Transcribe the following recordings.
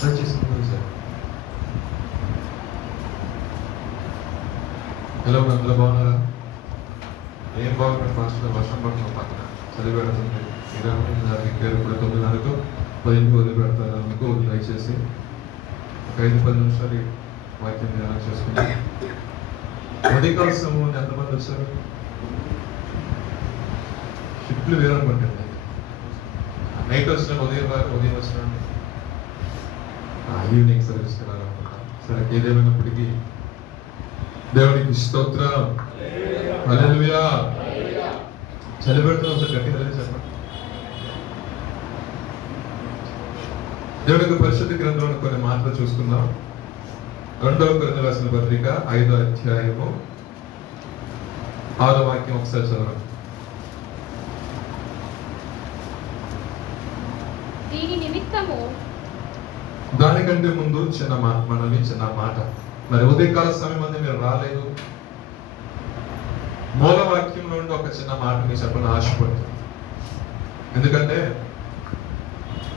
దయచేసి sir. Hello, అందరూ బాగున్నారా? ఏం బాగుంటుంది? ఫస్ట్ వర్షం పడుతుంది, పక్కన చలి పెడుతుంది. ఇప్పుడు 9:30కు 10కి వదిలి పెడతారు. అందుకు దయచేసి ఒక 5-10 నిమిషాలు వాక్యం ధ్యానం చేసుకుంటాం. ఉదయకాల సమయం ఎంతమంది వచ్చారు? షిఫ్ట్లు వేరనుకుంటుంది. నైట్ వచ్చిన ఉదయం వచ్చిన ఈవినింగ్ సర్వీస్ వెళ్ళాలనుకుంటాం. సరే, ఏదేమైనప్పటికీ దేవునికి స్తోత్రం. హల్లెలూయా. చలి పెడుతున్న ఒకసారి గట్టిగా చెప్పండి. దేవుని యొక్క పరిశుద్ధ గ్రంథంలో కొన్ని మాటలు చూసుకుందాం. 2వ కొరింథీయులకు రాసిన పత్రిక 5వ అధ్యాయము 6వ వాక్యం ఒకసారి చదవండి. దానికంటే ముందు చిన్న మాట. మరి ఉదయకాల సమయం అంది మీరు రాలేదు. మూల వాక్యం నుండి ఒక చిన్న మాట మీ చెప్పని ఆశపడుతుంది. ఎందుకంటే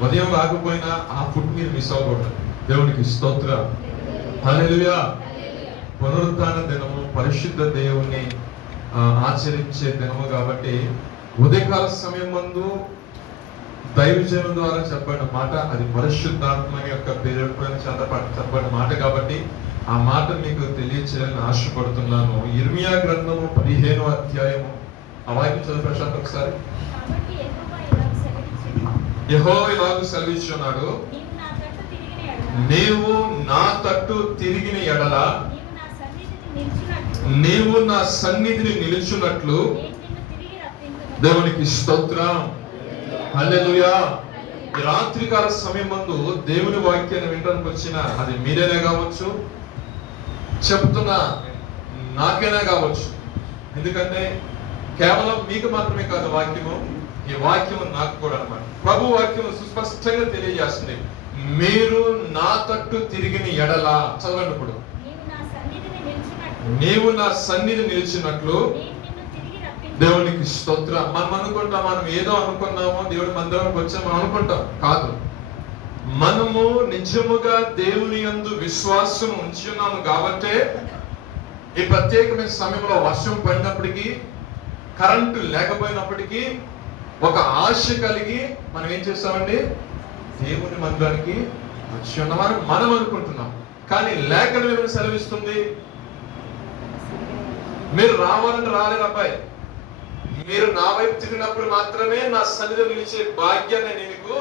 ఉదయం రాకపోయినా ఆ ఫుడ్ మీరు మిస్ అవ్వకూడదు. దేవునికి స్తోత్రం. హల్లెలూయా. పునరుత్థాన దినము, పరిశుద్ధ దేవుణ్ణి ఆచరించే దినము కాబట్టి ఉదయకాల సమయం ముందు దైవజనుల ద్వారా చెప్పబడిన మాట, అది పరిశుద్ధాత్మ యొక్క ప్రేరేపణ చేత చెప్పబడిన మాట కాబట్టి ఆ మాట మీకు తెలియచేయాలని ఆశపడుతున్నాను. ఇర్మియా గ్రంథము 15వ అధ్యాయము ఆ వాక్యం చదువు ప్రశాంత్ ఒకసారి. యెహోవా ఇలాగ సెలవిస్తున్నాడు, నీవు నా తట్టు తిరిగిన ఎడల నీవు నా సన్నిధిని నిలుచున్నట్లు. దేవునికి స్తోత్రం. హల్లెలూయా. ఈ రాత్రికాల సమయం ముందు దేవుని వాక్యాన్ని వినడానికి వచ్చిన అది మీరేనే కావచ్చు, చెప్తున్నా నాకైనా కావచ్చు. ఎందుకంటే కేవలం మీకు మాత్రమే కాదు వాక్యము, ఈ వాక్యము నాకు కూడా అన్నమాట. ప్రభు వాక్యము సుస్పష్టంగా తెలియజేస్తుంది, మీరు నా తట్టు తిరిగిన ఎడల. చదవండి ఇప్పుడు. నీవు నా సన్నిధి నిలిచినట్లు. దేవునికి స్తోత్రం. మనం అనుకుంటాం, మనం ఏదో అనుకున్నామో దేవుడి మందిరానికి వచ్చామో అనుకుంటాం. కాదు, మనము నిజముగా దేవుని యందు విశ్వాసం ఉంచున్నాము కాబట్టి ఈ ప్రత్యేకమైన సమయంలో వర్షం పడినప్పటికీ, కరెంటు లేకపోయినప్పటికీ ఒక ఆశ కలిగి మనం ఏం చేస్తామండి? దేవుని మందిరానికి వచ్చి ఉన్నామని మనం అనుకుంటున్నాం. కానీ లేఖనం ఏమైనా సెలవిస్తుంది? మీరు రావాలంటే రాలేరు అబ్బాయి, మీరు నా వైపు తిరిగినప్పుడు మాత్రమే నా సన్నిధిలో నిలిచే భాగ్యాన్ని నేను మీకు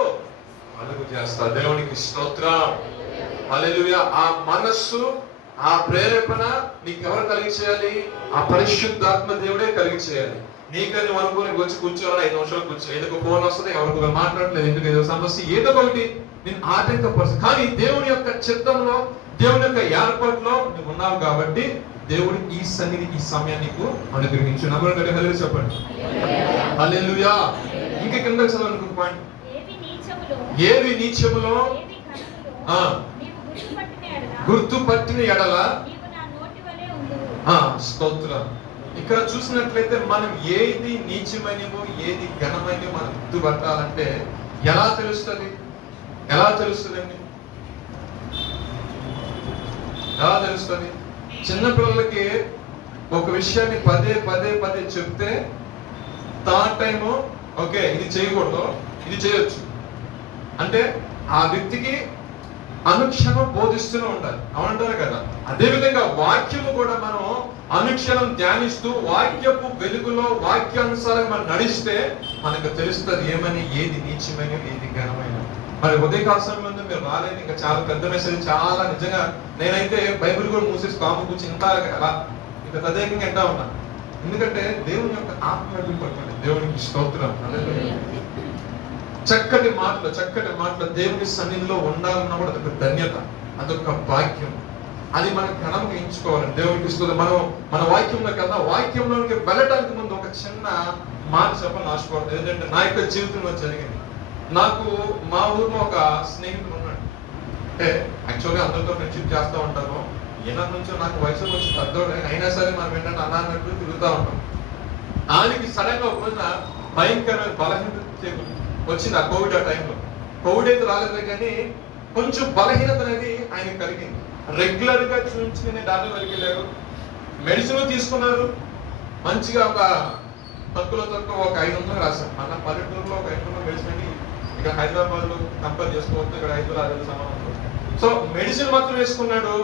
కలుగు చేస్తా. దేవునికి స్తోత్రం. హల్లెలూయా. ఆ మనస్సు, ఆ ప్రేరేపణ నీకెవరు కలిగి చేయాలి? ఆ పరిశుద్ధాత్మ దేవుడే కలిగి చేయాలి. నీకని అనుకుని వచ్చి కూర్చోవాలి, 5 నిమిషాలు కూర్చో, ఎందుకు ఫోన్ వస్తుంది, ఎవరికి మాట్లాడలేదు, ఎందుకు ఏదో సమస్య, ఏదో ఒకటి నేను ఆటంకపరుస్తాను. కానీ దేవుని యొక్క చిత్తంలో, దేవుని యొక్క ఏర్పాటులో నువ్వు ఉన్నావు కాబట్టి దేవుడు ఈ సన్నిధి, ఈ సమయాన్ని నీకు అనుగ్రహించు. నమ్మకండి. హల్లెలూయా చెప్పండి. హల్లెలూయా. ఇంకా కింద చదవనుకున్న పాయింట్, ఏవి నీచములో గుర్తుపట్టిన ఎడల. స్తోత్రం. ఇక్కడ చూసినట్లయితే మనం ఏది నీచమైనవో ఏది ఘనమైనవో మనం గుర్తుపట్టాలంటే ఎలా తెలుస్తుంది? ఎలా తెలుస్తుందండి? ఎలా తెలుస్తుంది? చిన్నపిల్లలకి ఒక విషయాన్ని పదే పదే పదే చెప్తే థర్డ్ టైము ఓకే ఇది చేయకూడదు, ఇది చేయొచ్చు అంటే ఆ వ్యక్తికి అనుక్షణం బోధిస్తూనే ఉండాలి. అవునంటారు కదా. అదే విధంగా వాక్యము కూడా మనం అనుక్షణం ధ్యానిస్తూ వాక్యపు వెలుగులో వాక్యానుసారంగా మనం నడిస్తే మనకు తెలుస్తుంది ఏమని, ఏది నీచమైన, ఏది ఘనమైన. మరి ఉదయకాల సమయంలో మీరు రాలేదు, ఇంకా చాలా పెద్ద మెసేజ్, చాలా నిజంగా నేనైతే బైబిల్ కూడా మూసేసి కాము కూర్చి ఇంత అలా ఇంకా తదేకంగా ఎంటా ఉన్నా. ఎందుకంటే దేవుని యొక్క ఆత్మ పడుతుంది. దేవునికి స్తోత్రం. చక్కటి మాటలు దేవుని సన్నిధిలో ఉండాలన్నా కూడా అదొక ధన్యత, అదొక భాగ్యం. అది మనం ఘనంగా ఎంచుకోవాలని దేవునికి ఇస్తుంది. మనం మన వాక్యంలోకి వెళ్దాం. వాక్యంలోకి వెళ్ళడానికి ముందు ఒక చిన్న మాట చెప్పాలని ఆశపడుతుంది. ఏంటంటే నా యొక్క జీవితంలో జరిగింది. నాకు మా ఊర్లో ఒక స్నేహితుడు ఉన్నాడు. అంటే యాక్చువల్గా అందరితో ఫ్రెండ్షిప్ చేస్తూ ఉంటాను. ఈయన నుంచో నాకు వయసు వచ్చి పెద్దోడే, అయినా సరే మనం ఏంటంటే అన్నట్టు తిరుగుతూ ఉంటాం. ఆయనకి సడన్ గా ఒక రోజున భయంకరమైన బలహీనత వచ్చింది. ఆ కోవిడ్ ఆ టైంలో. కోవిడ్ అయితే రాలేదు కానీ కొంచెం బలహీనత అనేది ఆయన కలిగింది. రెగ్యులర్ గా చూపించుకునే డాక్టర్ దగ్గరికి వెళ్ళారు, మెడిసిన్ తీసుకున్నారు. మంచిగా ఒక తక్కువ ఒక 500 రాశారు. మన పల్లెటూరులో ఒక 500 మెడిసిన్ అని ఇక్కడ హైదరాబాద్ లో కంపేర్ చేసుకోవచ్చు, ఇక్కడ 500 సమానం. సో మెడిసిన్ మాత్రం వేసుకున్నాడు,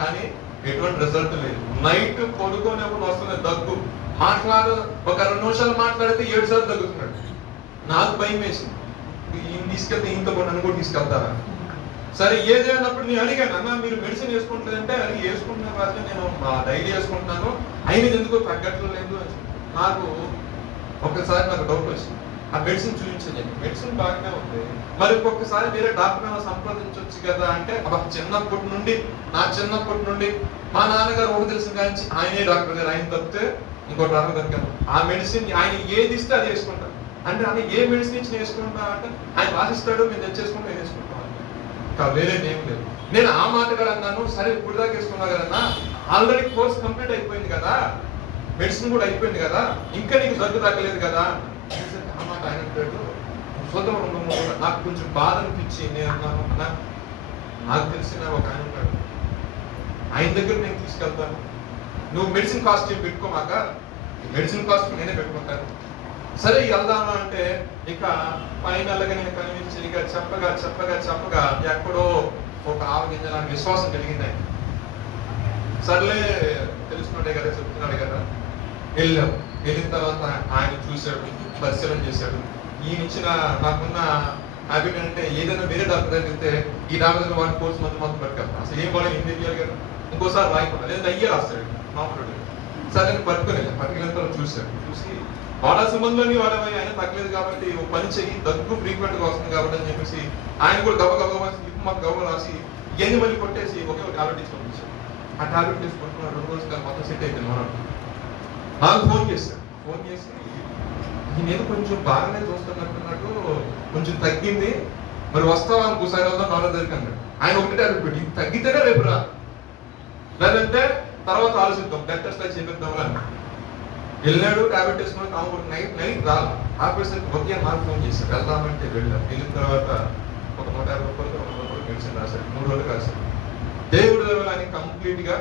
కానీ ఎటువంటి రిజల్ట్ లేదు. నైట్ పడుకోనేప్పుడు వస్తుంది దగ్గు, ఒక 2 నిమిషాలు మాట్లాడితే 7 సార్లు తగ్గుతున్నాడు. నాకు భయం వేసింది, ఈయన తీసుకెళ్తే ఇంత నన్ను కూడా తీసుకెళ్తారా? సరే ఏదైనప్పుడు నేను అడిగాను, అన్న మీరు మెడిసిన్ వేసుకుంటుందంటే అది వేసుకుంటున్నా కాదు, నేను డైలీ వేసుకుంటున్నాను, అయినది ఎందుకో తగ్గట్లేదు అని. నాకు ఒకసారి డౌట్ వచ్చింది, ఆ మెడిసిన్ చూపించండి. మెడిసిన్ బాగానే ఉంది, మరి ఒక్కొక్కసారి వేరే డాక్టర్ సంప్రదించవచ్చు కదా అంటే, నా చిన్నప్పటి నుండి మా నాన్నగారు ఒకటి తెలిసిన కానీ ఆయనే డాక్టర్ గారు, ఆయన తప్పితే ఇంకో డాక్టర్ దగ్గర ఆ మెడిసిన్ ఆయన ఏది ఇస్తే అది వేసుకుంటాను అంటే, ఆయన ఏ మెడిసిన్ ఇచ్చి వేసుకుంటా అంటే ఆయన రాసిస్తాడు, మేము తెచ్చేసుకుంటే నేను వేసుకుంటాం, ఇంకా వేరేది ఏం లేదు. నేను ఆ మాట కూడా అన్నాను, సరే ఇప్పుడు దాకా వేసుకున్నా కదన్నా, ఆల్రెడీ కోర్స్ కంప్లీట్ అయిపోయింది కదా, మెడిసిన్ కూడా అయిపోయింది కదా, ఇంకా నీకు దగ్గు తగ్గలేదు కదా. ఆ మాట ఆయన అంటాడు, చూద్దాం నాకు కొంచెం బాధ అనిపించి నేను అన్నాను, నాకు తెలిసిన ఒక ఆయన ఉంటాడు, ఆయన దగ్గర నేను తీసుకెళ్తాను, నువ్వు మెడిసిన్ కాస్ట్ ఏం పెట్టుకోమాక, మెడిసిన్ కాస్ట్ నేనే పెట్టుకుంటాను. సరే వెళ్దామా అంటే, ఇక ఫైనల్గా నేను కనిపించి ఇక చెప్పగా ఎక్కడో ఒక ఆవగింజ నాకు విశ్వాసం కలిగింది. ఆయన సర్లే తెలుసుకున్నాడే కదా, చెప్తున్నాడు కదా. వెళ్ళిన తర్వాత ఆయన చూశాడు, పరిశీలన చేశాడు. ఈయన ఇచ్చిన నాకున్న హ్యాబిట్ అంటే, ఏదైనా వేరే డాక్టర్ దగ్గర వెళ్తే ఈ డాక్టర్ దగ్గర వాడి కోర్స్ మొత్తం పట్టుకెళ్తాను, అసలు ఏం వాళ్ళు ఏం తెలియాలి కదా, ఇంకోసారి రాయకుండా లేదా అయ్యే రాస్తాడు మామూలు. సరే నేను పట్టుకెళ్ళిన తర్వాత చూసి వాడాల్సిన మందులని వాడమని, ఆయన తగ్గలేదు కాబట్టి ఓ పని చెయ్యి, దగ్గు ఫ్రీక్వెంట్ గా వస్తుంది కాబట్టి అని చెప్పేసి ఆయన కూడా గవ్వ రాసి ఎన్ని మళ్ళీ కొట్టేసి ఒకే ఒక టాబ్లెట్ ఇచ్చి పంపించాడు. ఆ టాబ్లెట్ తీసుకుంటున్నాడు, 2 రోజులు మొత్తం సెట్ అయిపోయింది. నాకు ఫోన్ చేసి నేను కొంచెం బాగానే చూస్తున్నట్టు, కొంచెం తగ్గింది, మరి వస్తావా ఇంకోసారి వెళ్దాం నాలుగు దగ్గరికి అన్నాడు. ఆయన ఒకటి టాబ్లెట్ పెట్టి తగ్గితేనే రేపు రా, లేదంటే తర్వాత ఆలోచిద్దాం, బ్లడ్ టెస్ట్ అయితే చేపిద్దాం అని వెళ్ళాడు. టాబ్లెట్ వేసుకుని నైట్ రాలి ఆపేసరికి ఉదయం నాకు ఫోన్ చేశాడు, వెళ్దామంటే వెళ్ళిన తర్వాత ఒక 150 రూపాయలు 200 రూపాయలు మెడిసిన్ రాశాడు, 3 రోజులు రాశాడు. దేవుడు ఆయన కంప్లీట్ గా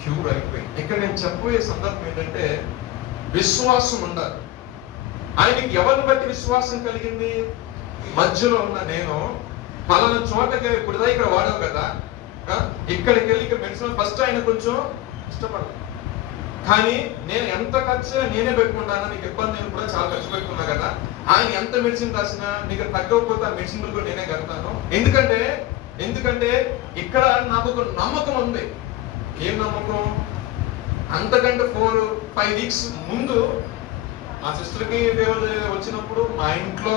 క్యూర్ అయిపోయింది. ఇక్కడ నేను చెప్పబోయే సందర్భం ఏంటంటే, విశ్వాసం ఉండాలి. ఆయనకి ఎవరిని బట్టి విశ్వాసం కలిగింది? మధ్యలో ఉన్న నేను పలానా చోటకి ఇప్పుడు ఇక్కడ వాడావు కదా, ఇక్కడికి వెళ్ళి ఇక్కడ మెడిసిన్ ఫస్ట్ ఆయన కొంచెం ఇష్టపడదు, కానీ నేను ఎంత ఖర్చు నేనే పెట్టుకుంటాను, నీకు ఇబ్బంది, నేను కూడా చాలా ఖర్చు పెట్టుకున్నా కదా, ఆయన ఎంత మెడిసిన్ రాసినా నీకు తగ్గకపోతే ఆ మెడిసిన్ కూడా నేనే కడతాను. ఎందుకంటే ఇక్కడ నాకు ఒక నమ్మకం ఉంది. ఏం నమ్మకం? అంతకంటే 4-5 వీక్స్ ముందు మా సిస్టర్కి ఫీవర్ వచ్చినప్పుడు, మా ఇంట్లో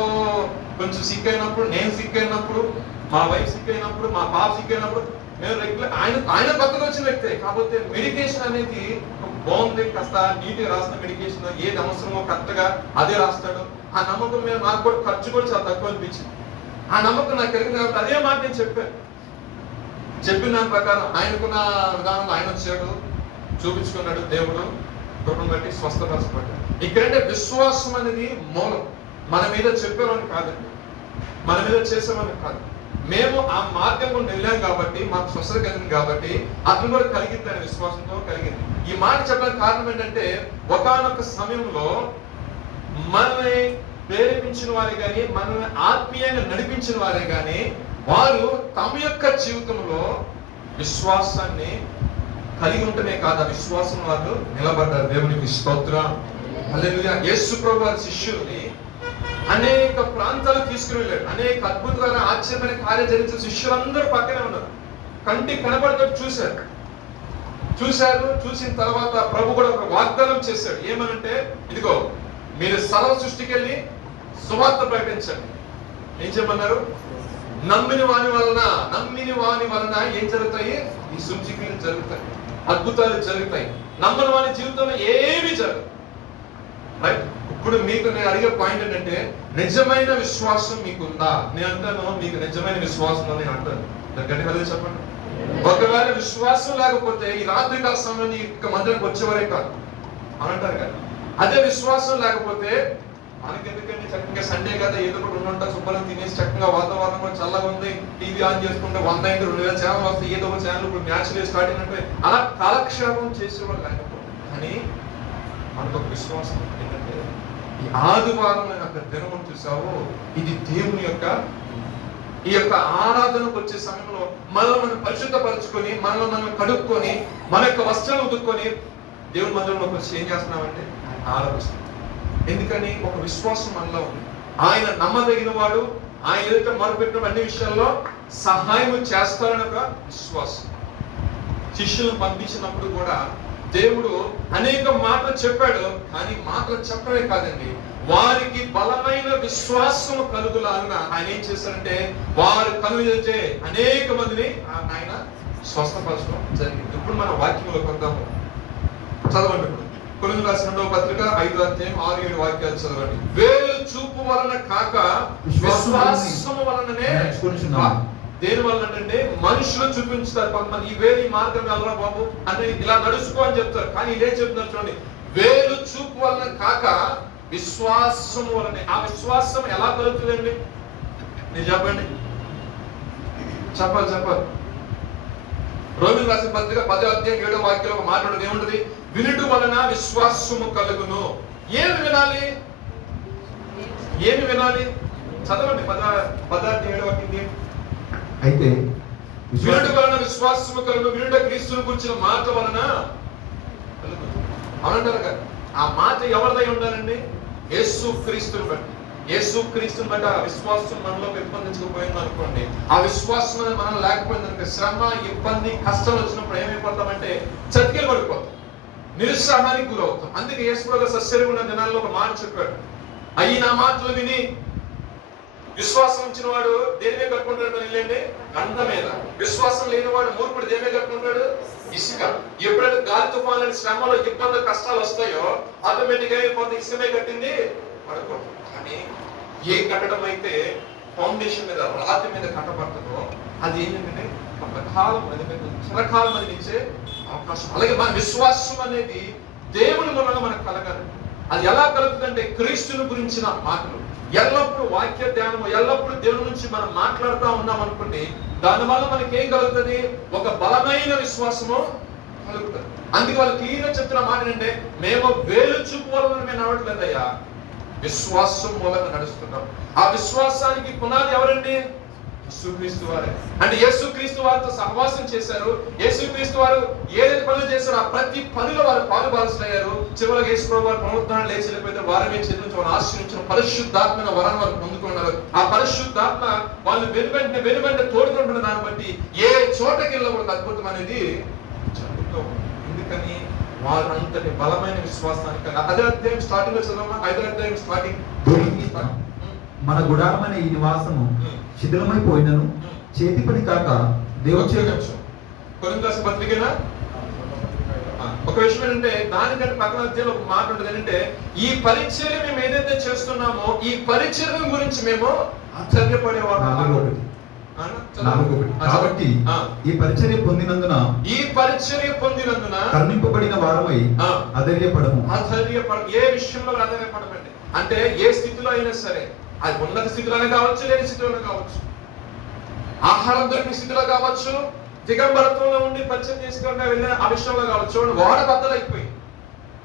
కొంచెం సిక్ అయినప్పుడు, నేను సిక్ అయినప్పుడు, మా వైఫ్ సిక్ అయినప్పుడు, మా పాప సిక్ అయినప్పుడు మేము రెగ్యులర్ ఆయన కొత్తగా వచ్చిన వ్యక్తే, కాకపోతే మెడికేషన్ అనేది బాగుంది, కాస్త నీట్గా రాసిన మెడికేషన్, ఏది అవసరమో కరెక్ట్గా అదే రాస్తాడు. ఆ నమ్మకం మీద నాకు కూడా ఖర్చు కూడా చాలా తక్కువ అనిపించింది. ఆ నమ్మకం నాకు కలిగింది కాబట్టి అదే మాట నేను చెప్పిన దాని ప్రకారం ఆయనకున్న విధానంలో ఆయన వచ్చాడు, చూపించుకున్నాడు. దేవుడు కృపను బట్టి స్వస్థపరచబడ్డాడు. ఇక్కడంటే విశ్వాసం అనేది మూలం. మన మీద చెప్పేవాడిని కాదండి, మన మీద చేసేవాడిని కాదు. మేము ఆ మార్గం గుండా వెళ్ళాం కాబట్టి మాకు స్వస్థత కలిగింది కాబట్టి అతను కూడా కలిగింది, అనే విశ్వాసంతో కలిగింది. ఈ మాట చెప్పడానికి కారణం ఏంటంటే, ఒకానొక సమయంలో మనల్ని ప్రేరేపించిన వారే కానీ, మనల్ని ఆత్మీయంగా నడిపించిన వారే కానీ, వారు తమ యొక్క జీవితంలో విశ్వాసాన్ని కలిగి ఉంటమే కాదు, ఆ విశ్వాసం వాళ్ళు నిలబడ్డారు. దేవునికి స్తోత్రం. హల్లెలూయా. యేసు ప్రభువు వారి శిష్యుల్ని అనేక ప్రాంతాలకు తీసుకుని వెళ్ళాడు. అనేక అద్భుతమైన ఆశ్చర్యమైన కార్యం జరిగిన శిష్యులందరూ పక్కనే ఉన్నారు, కంటికి కనబడేటట్టు చూశారు. చూసిన తర్వాత ప్రభు కూడా ఒక వాగ్దానం చేశాడు. ఏమనంటే, ఇదిగో మీరు సర్వ సృష్టికి వెళ్ళి సువార్త ప్రకటించండి. ఏం చెప్పన్నారు? నమ్మిన వాని వలన ఏం జరుగుతాయి? ఈ సూచికలు జరుగుతాయి, అద్భుతాలు జరుగుతాయి. నమ్మని వాని జీవితంలో ఏమీ జరగదు. రైట్? ఇప్పుడు మీకు నేను అడిగే పాయింట్ ఏంటంటే, నిజమైన విశ్వాసం మీకుందా? నేను అంటాను, మీకు నిజమైన విశ్వాసం అని నేను అంటాను. గట్టిగా చెప్పండి. ఒకవేళ విశ్వాసం లేకపోతే ఈ రాత్రికాల సమయంలో మందిరానికి వచ్చేవారే కాదు అని అంటారు కదా. అదే విశ్వాసం లేకపోతే మనకెందుకంటే చక్కగా సండే కదా ఏదో ఒకటి ఉండుంటా శుభ్రం తినేసి చక్కగా వాతావరణం కూడా చల్లగా ఉంది, టీవీ ఆన్ చేసుకుంటే 100 2,000 ఛానల్ వస్తాయి, ఏదో ఒక ఛానల్ ఇప్పుడు మ్యాచ్లు స్టార్ట్ అయినట్టు అలా కాలక్షేపం చేసేవాళ్ళు లేకపోతే. కానీ మనకు ఒక విశ్వాసం ఏంటంటే ఈ ఆదివారం అక్కడ దినం చూసావు, ఇది దేవుని యొక్క ఈ యొక్క ఆరాధనకు వచ్చే సమయంలో మనల్ని మనం పరిశుద్ధపరచుకొని మనల్ని మనం కడుక్కొని మన యొక్క వస్త్రాలు ఉదుక్కొని దేవుని మందిరంలోకి వచ్చి ఏం చేస్తున్నామంటే ఆరాధిస్తున్నాం. ఎందుకని ఒక విశ్వాసం మనలో ఉంది. ఆయన నమ్మదగిన వాడు, ఆయన ఏదైతే మొరపెట్టిన అన్ని విషయాల్లో సహాయం చేస్తారని ఒక విశ్వాసం. శిష్యులను పంపించినప్పుడు కూడా దేవుడు అనేక మాటలు చెప్పాడు, కానీ మాటలు చెప్పడమే కాదండి, వారికి బలమైన విశ్వాసం కలుగులాగా ఆయన ఏం చేశారంటే వారు కలుగుతే అనేక మందిని ఆయన స్వస్థపరచడం జరిగింది. ఇప్పుడు మన వాక్యంలో కొందాము, చదవండి. ఇప్పుడు కొరింథీయులకు రాసిన 2వ పత్రిక 5వ అధ్యాయం 6-7 వాక్యాలు చదవండి. వేలు చూపు వలన కాక విశ్వాసము వలననే. దేని వలన అంటే మనుషులు చూపించుతారు కొంతమంది, ఈ వేలు ఈ మార్గం వెళ్ళరా బాబు అంటే ఇలా నడుచుకో అని చెప్తారు, కానీ ఇదే చెప్తున్నారు చూడండి, వేలు చూపు వలన కాక విశ్వాసము వలనే. ఆ విశ్వాసం ఎలా కలుగుతుందండి? మీరు చెప్పండి, చెప్పాలి. రోమీయులకు రాసిన పత్రిక 10వ అధ్యాయం 7వ వాక్యంలో ఒక మాట ఉంటుంది, ఏముంటది? వినుట వలన విశ్వాసము కలుగును. ఏమి వినాలి? చదవండి 10వ అధ్యాయం 7వ వాక్యం. అయితే వినుట వలన విశ్వాసము కలుగును, వినుట క్రీస్తును గురించిన మాట వలన కలుగును అనంటారు కదా. ఆ మాట ఎవరిదై ఉండాలండి? యేసుక్రీస్తుని బట్టి ఆ విశ్వాసం మనలో పెంపొందించకపోయింది అనుకోండి, ఆ విశ్వాసం అనేది మనం లేకపోయింది అనుకో, శ్రమ ఇబ్బంది కష్టం వచ్చినప్పుడు ఏమైపోతామంటే చతికిలు పడిపోతాం, నిరుత్సాహానికి గురవుతాం. అందుకే యేసుప్రభువు సశరీరంగా ఉన్న దినాల్లో ఒక మాట చెప్పాడు, అయ్యి నా మాటలు విని విశ్వాసం ఉంచిన వాడు దేని మీద కట్టుకుంటాడు? వెళ్ళండి బండ మీద. విశ్వాసం లేని వాడు మూర్ఖుడు దేని మీద కట్టుకుంటాడు? ఇసుక. ఎప్పుడైతే గాలి తుఫాన్లు శ్రమలో ఇబ్బందులు కష్టాలు వస్తాయో ఆటోమేటిక్ గా కొంత ఇసుక మీద కట్టింది పడుకోండి. కానీ ఏ కట్టడం అయితే ఫౌండేషన్ మీద రాతి మీద కట్టబడుతుందో అది ఏంటంటే కొంతకాలం చిరకాలం అనిపించే అవకాశం. అలాగే మన విశ్వాసం అనేది దేవుని మూలంగా మనకు కలగాలి. అది ఎలా కలుగుతుందంటే క్రీస్తుని గురించిన మాటలు, ఎల్లప్పుడూ వాక్య ధ్యానము, ఎల్లప్పుడూ దేవుని నుంచి మనం మాట్లాడుతూ ఉన్నాం అనుకోండి, దానివల్ల మనకి ఏం కలుగుతుంది? ఒక బలమైన విశ్వాసము కలుగుతుంది. అందుకే వాళ్ళు క్లియర్గా చెప్తున్న మాట ఏంటంటే, మేము వేలు చూపు వలన మేము నడవట్లేదయ్యా, విశ్వాసం మూలంగా నడుస్తున్నాం. ఆ విశ్వాసానికి పునాది ఎవరండి? యేసుక్రీస్తు వారే. అంటే యేసుక్రీస్తు వారితో సహవాసం చేశారు, యేసుక్రీస్తు వారు ఏదైతే పనులు చేశారో ఆ ప్రతి పనిలో వారు పాలుభాగస్తులయ్యారు. చివరికి యేసుప్రభువు వారు పునరుద్ధరణ లేచి వెళ్ళిపోతే వారమే చెల్లించి వారు ఆశ్రయించిన పరిశుద్ధాత్మ వరాన్ని వారు పొందుకున్నారు. ఆ పరిశుద్ధాత్మ వాళ్ళు వెనువెంట తోడుకుంటున్న దాన్ని బట్టి ఏ చోటకి వెళ్ళకూడదు అద్భుతం అనేది జరుగుతూ. ఎందుకని? వారు అంతటి బలమైన విశ్వాసానికి. అదే అధ్యాయం స్టార్టింగ్ లో చదవమా, 5వ అధ్యాయం స్టార్టింగ్. మన గుడారమైన ఈ నివాసము శిథిలమైపోయినను చేతి పని కాక దేవుని కొరింథీయుల పత్రికనా ఒక విషయం ఏంటంటే, దానికంటే పక్కన అధ్యాయంలో ఒక మాట ఉంటుంది ఏంటంటే, ఈ పరిచర్య మేము ఏదైతే చేస్తున్నామో ఈ పరిచర్య గురించి మేము ఆశ్చర్యపడేవాళ్ళం. కాబట్టి ఈ పరిచర్య పొందినందున కరుణింపబడిన వారమై అధైర్యపడము. ఏ విషయంలో అధైర్యపడమండి అంటే, ఏ స్థితిలో అయినా సరే, అది ఉన్నత స్థితిలోనే కావచ్చు, లేని స్థితిలోనే కావచ్చు, ఆహారం దొరికిన స్థితిలో కావచ్చు, దిగంబరత్వంలో ఉండి పరిచయం చేసుకుంటూ వెళ్ళిన ఆ విషయంలో కావచ్చు. ఓడ బద్దలైపోయింది.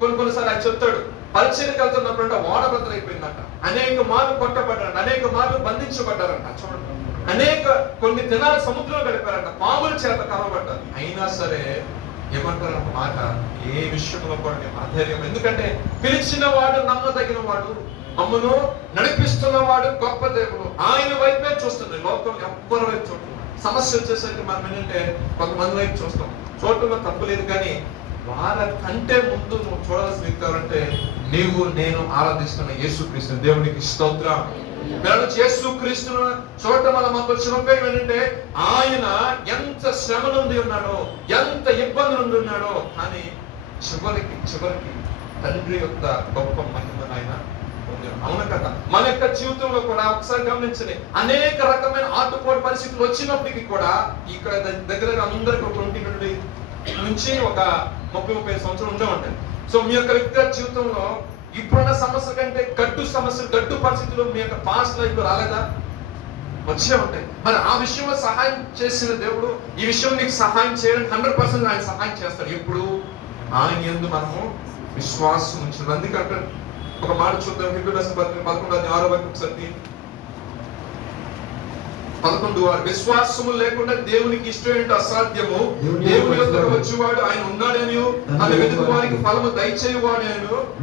కొన్నిసార్లు ఆయన చెప్తాడు, పరిచయకి వెళ్తున్నప్పుడు అంటే ఓడ బద్దలైపోయిందంట. అనేక మార్లు కొట్టబడ్డారంట, అనేక మార్లు బంధించబడ్డారంట. చూడండి, కొన్ని దినాలు సముద్రంలో గడిపారంట, పాముల చేత కలవబడ్డారు. అయినా సరే ఏమంటారు మాట, ఏ విషయంలో కూడా మేము అధైర్యం. ఎందుకంటే పిలిచిన వాడు నమ్మదగిన వాడు, మమ్మను నడిపిస్తున్న వాడు గొప్ప దేవుడు, ఆయన వైపే చూస్తుంది. లోకం ఎవ్వరి వైపు చూస్తుంది. సమస్య వచ్చేసరికి మనం ఏంటంటే కొంతమంది వైపు చూస్తాం, చూడటంలో తప్పు లేదు, కానీ వాళ్ళ కంటే ముందు నువ్వు చూడాల్సిన వ్యక్తి నీవు నేను ఆరాధిస్తున్న యేసుక్రీస్తు. దేవునికి స్తోత్రం. యేసుక్రీస్తును చూడటం వల్ల మాకు వచ్చిన ఉపయోగం ఏంటంటే, ఆయన ఎంత శ్రమ నుండి ఉన్నాడో, ఎంత ఇబ్బంది నుండి ఉన్నాడో, కానీ చివరికి తండ్రి యొక్క గొప్ప మహిమను ఆయన పొందాడు. అవును కదా? మన యొక్క జీవితంలో కూడా ఒకసారి గమనించండి, అనేక రకమైన ఆటుపోటు పరిస్థితులు వచ్చినప్పటికీ కూడా ఇక్కడ దగ్గర అందరికి 20 నుంచి ఒక 30-35 సంవత్సరాలు ఉండే ఉంటాయి. సో మీ యొక్క వ్యక్తిగత జీవితంలో ఇప్పుడున్న సమస్య కంటే గట్టు సమస్యలు, గట్టు పరిస్థితులు మీ యొక్క పాస్ట్ లైఫ్ రాలేదా? వచ్చే ఉంటాయి. మరి ఆ విషయంలో సహాయం చేసిన దేవుడు ఈ విషయం నీకు సహాయం చేయడానికి 100% ఆయన సహాయం చేస్తాడు. ఎప్పుడు? ఆయన యందు మనము విశ్వాసం ఉంచాలి. అందుకంటే ఒక మాట చూద్దాం. హెబ్రీ రాసిన పత్రిక 11:6 11 విశ్వాసము లేకుండా దేవునికి ఇష్టం అసాధ్యము. దేవుని యొద్దకు వచ్చేవాడు ఆయన ఉన్నాడని, తన వెతుకు వారికి ఫలము దయచేయువాడని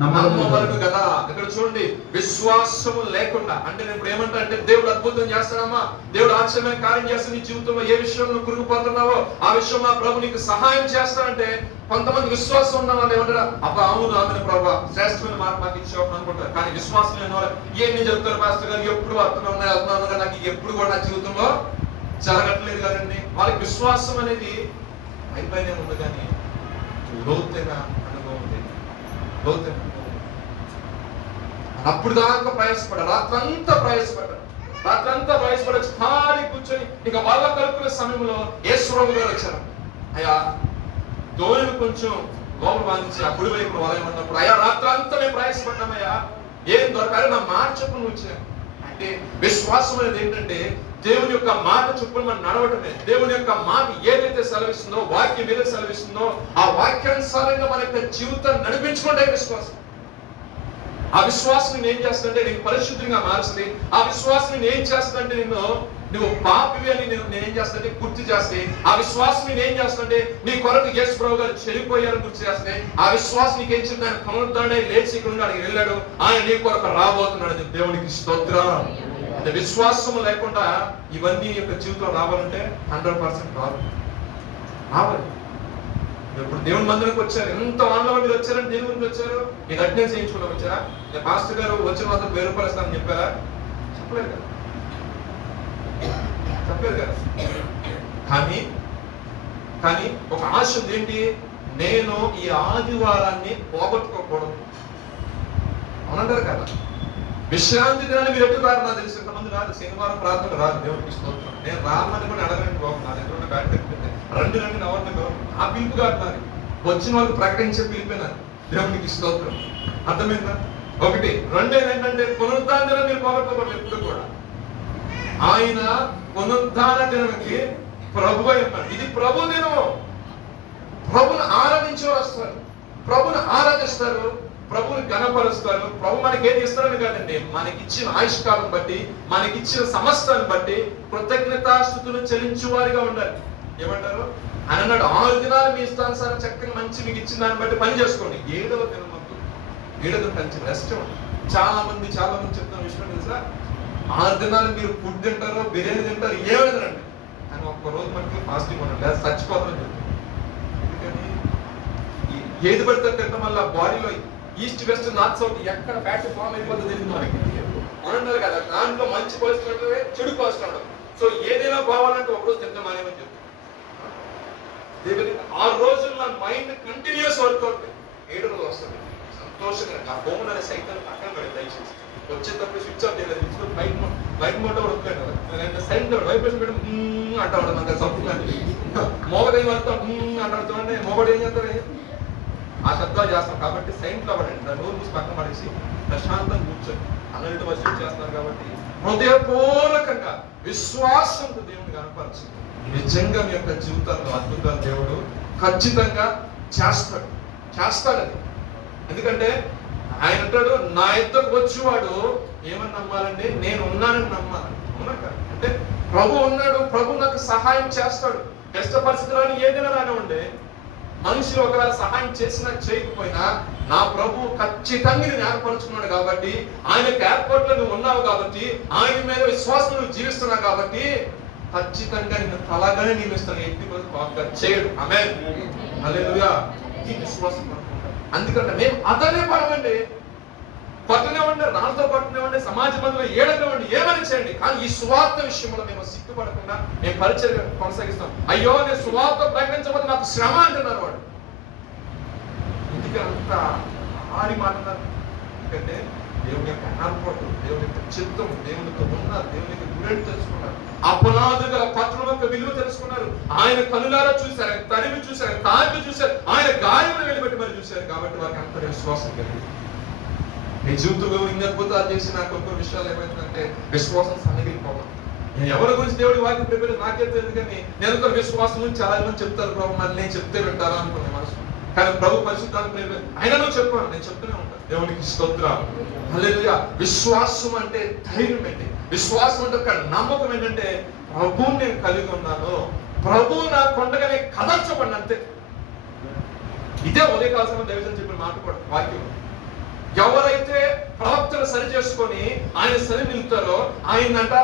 నమ్మవలెను కదా. ఇక్కడ చూడండి, విశ్వాసము లేకుండా అంటే నేను ఇప్పుడు ఏమంటా అంటే దేవుడు అద్భుతం చేస్తాడమ్మా, దేవుడు ఆశ్చర్యమైన కార్యం చేస్తే నీ జీవితంలో ఏ విషయంలో కురుగుపోతున్నావో ఆ విషయం మా ప్రభు నీకు సహాయం చేస్తాడంటే కొంతమంది విశ్వాసం ఉన్న వాళ్ళు ఏమంటారా, అబ్బా అవును ఆమెను ప్రభు శ్రేష్టమైన మాట మాకు ఇచ్చావు అనుకుంటారు. కానీ విశ్వాసం లేని వాళ్ళు ఏమి చెప్తారు పాస్టర్ గారు, ఎప్పుడు వస్తున్నాను నాకు ఎప్పుడు కూడా నా జీవితంలో జరగట్లేదు కదండి. వాళ్ళకి విశ్వాసం అనేది అయిపోయినే ఉంది కానీ లోతైన అనుభవం లేదు. లోతైన అప్పుడు దాకా ప్రయాసపడ్డారు, రాత్రంతా ప్రయాసపడచ్చు ఖాళీ కూర్చొని ఇక వాళ్ళ కలుపుకునే సమయంలో యేసుప్రభు గారు వచ్చారు. అయ్యా దోణిని కొంచెం లోపల బాధించి అప్పుడు వైపు వలయమన్నప్పుడు, అయ్యా రాత్రంతా మేము ప్రయాసపడ్డామయ్యా, ఏం దొరకాలి నా మాట చెప్పును వచ్చాను అంటే విశ్వాసం అనేది ఏంటంటే దేవుని యొక్క మాట చొప్పున మనం నడవటమే. దేవుని యొక్క మాట ఏదైతే సెలవిస్తుందో, వాక్యం ఏదైతే సెలవిస్తుందో ఆ వాక్యానుసారంగా మన యొక్క జీవితాన్ని నడిపించుకుంటే విశ్వాసం. ఆ విశ్వాసం నేను ఏం చేస్తుందంటే నీకు పరిశుద్ధంగా మారుస్తుంది. ఆ విశ్వాసం నేను ఏం చేస్తుందంటే నువ్వు పాపివి అని నేను ఏం చేస్తానంటే గుర్తు చేస్తే, ఆ విశ్వాసం నేను ఏం చేస్తుంటే నీ కొరకు యేసు ప్రభు గారు చనిపోయారని గుర్తు చేస్తే, ఆ విశ్వాసం నీకు ఏం చెప్తాను, ఆయన పునరుద్ధరణై లేచి ఇక్కడ అడిగి వెళ్ళాడు, ఆయన నీ కొరకు రాబోతున్నాడు. దేవునికి స్తోత్రం. అంటే విశ్వాసం లేకుండా ఇవన్నీ యొక్క జీవితంలో రావాలంటే 100% రావాలి. ఇప్పుడు దేవుని మందిరానికి వచ్చారు, ఎంత వాళ్ళ మీరు వచ్చారని దేని గురించి వచ్చారు? మీరు అటెండెన్స్ చేయించుకోవడం వచ్చారా? పాస్టర్ గారు వచ్చిన వాళ్ళతో 1000 రూపాయలు ఇస్తానని చెప్పారా? చెప్పలేదు కదా. కానీ ఒక ఆశ ఉంది. ఏంటి? నేను ఈ ఆదివారాన్ని పోగొట్టుకోకూడదు అవునంటారు కదా. విశ్రాంతి దినాన్ని మీరు ఎప్పుడు రారు? నాకు తెలిసి ఇంతమంది రాదు. శనివారం ప్రార్థన రాదు. దేవుడికి స్తోత్రం. నేను రామని కూడా అడగండి బాబు, నా దగ్గర ఉన్న బ్యాట్ రండి నవ్వండి. ఆ పిలుపు కాదు నాది, వచ్చిన వాళ్ళకి ప్రకటించే పిలిపినారు. దేవునికి స్తోత్రం. అర్థమైందా? ఒకటి. రెండేది ఏంటంటే పునరుద్ధాన దినం మీరు పోగొట్టుకోకూడదు ఎప్పుడు కూడా. ఆయన పునరుద్ధాన దినానికి ప్రభు అయి ఉన్నాడు. ఇది ప్రభు దినం. ప్రభుని ఆరాధించేవారు వస్తారు, ప్రభుని ఆరాధిస్తారు, ప్రభుని ఘనపరుస్తారు. ప్రభు మనకి ఏది ఇస్తారని కాదండి, మనకిచ్చిన ఆయుష్కాలం బట్టి, మనకిచ్చిన సమస్తాన్ని బట్టి కృతజ్ఞతాస్తుతులు చెల్లించువారిగా ఉండాలి. ఏమంటారు? ఆయన అన్నాడు 6 దినాలు మీ ఇష్టానుసారం చక్కని మంచి మీకు ఇచ్చిన దాన్ని బట్టి పని చేసుకోండి. 7వ దినం మంచి రెస్ట్. చాలా మంది చెప్తున్న విషయం తెలుసా, 6 దినాలు మీరు ఫుడ్ తింటారో, బిర్యానీ తింటారు, ఏమైందండి కానీ ఒక్కరోజు మనకి ఫాస్టింగ్ ఉండండి, లేదా చచ్చిపోతారని చెప్తారు. ఎందుకని ఏది పడితే తింటాం వల్ల బాడీలో ఈస్ట్ వెస్ట్ నార్త్ సౌత్ ఎక్కడ ఫ్యాట్ ఫామ్ అయిపోతుంది తెలియదు మనకి. అనంటారు కదా, దాంట్లో మంచి కొలెస్ట్రాల్ చెడు కొలెస్ట్రాల్. సో ఏదైనా పోవాలంటే ఒకరోజు తింటాం అనేమని చెప్తారు. 6 రోజులు మన మైండ్ కంటిన్యూస్ వర్కౌట్. 7వ రోజు వస్తుంది సంతోషంగా. ఆ ఫోన్ అనే సైతం పక్కన పడి దయచేసి వచ్చేటప్పుడు స్విచ్ ఆఫ్ చేయలేదు. లైట్ మోటో వస్తుంది, సైలెంట్ వైబ్రేషన్ పెట్టడం అంటా ఉంటుంది. అంత చదువుతుంది మోగదేం వస్తాం అంటారు చూడండి. మోగడు ఏం చేస్తారు? ఆ శబ్దాలు చేస్తాం. కాబట్టి సైలెంట్ లో పడండి, దాని నోరు మూసి పక్కన పడేసి ప్రశాంతంగా కూర్చొని అన్నట్టు వర్షం చేస్తున్నారు. కాబట్టి హృదయపూర్వకంగా విశ్వాసంతో దేవుని కనపరచు. నిజంగా మీ యొక్క జీవితంలో అద్భుతాలు దేవుడు ఖచ్చితంగా చేస్తాడని. ఎందుకంటే ఆయన అంటాడు, నా యొద్దకు వచ్చేవాడు ఏమని నమ్మాలండి? నేను ఉన్నానని నమ్మాలి. అవునా కదా? అంటే ప్రభు ఉన్నాడు, ప్రభు నాకు సహాయం చేస్తాడు. కష్ట పరిస్థితులను ఏదైనా రానివ్వండి, మనుషులు ఒకవేళ సహాయం చేసినా చేయకపోయినా నా ప్రభు ఖచ్చితంగా నేను ఏర్పరచుకున్నాడు. కాబట్టి ఆయన ఏర్పాట్లో నువ్వు ఉన్నావు, కాబట్టి ఆయన మీద విశ్వాసం నువ్వు జీవిస్తున్నావు, కాబట్టి ఖచ్చితంగా నేను తలగానే నియమిస్తాను. ఎట్టి చేయడు. ఆమేన్, హల్లెలూయా. ఈ విశ్వాసం అనుకుంటాను. అందుకంటే మేము అతనే పడవండి, పట్టనివ్వండి, నాతో పట్టనివ్వండి, సమాజ మందిలో ఏడనివ్వండి, ఏమని చేయండి. కానీ ఈ సువార్త విషయంలో మేము సిగ్గుపడకుండా మేము పరిచయం కొనసాగిస్తాం. అయ్యో నేను సువార్త ప్రకటించబోతే నాకు శ్రమ అంటున్నారు వాడు. ఇందుకే అంత ఆరి మాట్లాడారు. ఎందుకంటే దేవుని యొక్క ఏర్పాటు, దేవుని యొక్క చిత్తం, దేవునితో ఉన్నారు, దేవుని యొక్క గురేడు తెలుసుకున్నారు, అపరాధుల పత్రం యొక్క విలువ తెలుసుకున్నారు. ఆయన కనులారా చూశారు, ఆయన తరిమి చూశారు, తాకి చూశారు, ఆయన గాయములు వెళ్ళబెట్టి మరి చూశారు. కాబట్టి వారికి అంత విశ్వాసం కలిగింది. నీ జీవితంలో ఇన్ని అద్భుతాలు చేసి నాకు కొన్ని విషయాలు ఏమైందంటే విశ్వాసం సన్నగిలిపోవాలి. నేను ఎవరి గురించి దేవుడి వాక్యం ప్రిపేర్ నాకే తెలియదు, కానీ నేను ఒక విశ్వాసం గురించి చాలా మంది చెప్తారు ప్రభు, మరి నేను చెప్తే వింటారా అనుకున్నాను మనసు. కానీ ప్రభు పరిశుద్ధాత్మ అయినా నువ్వు చెప్పాను, నేను చెప్తూనే ఉంటాను. దేవునికి స్తోత్రం. హల్లెలూయా. విశ్వాసం అంటే ధైర్యం ఏంటి, విశ్వాసం అంటే ఒక నమ్మకం ఏంటంటే ప్రభువుని నేను కలిగి ఉన్నాను, ప్రభువు నా కొండగానే కదర్చబడి అంతే. ఇదే ఉదయకాల సమయం దైవజనం చెప్పిన మాట కూడా వాక్యం. ఎవరైతే ప్రవక్తను సరి చేసుకొని ఆయన సరి నిలుతారో ఆయనంట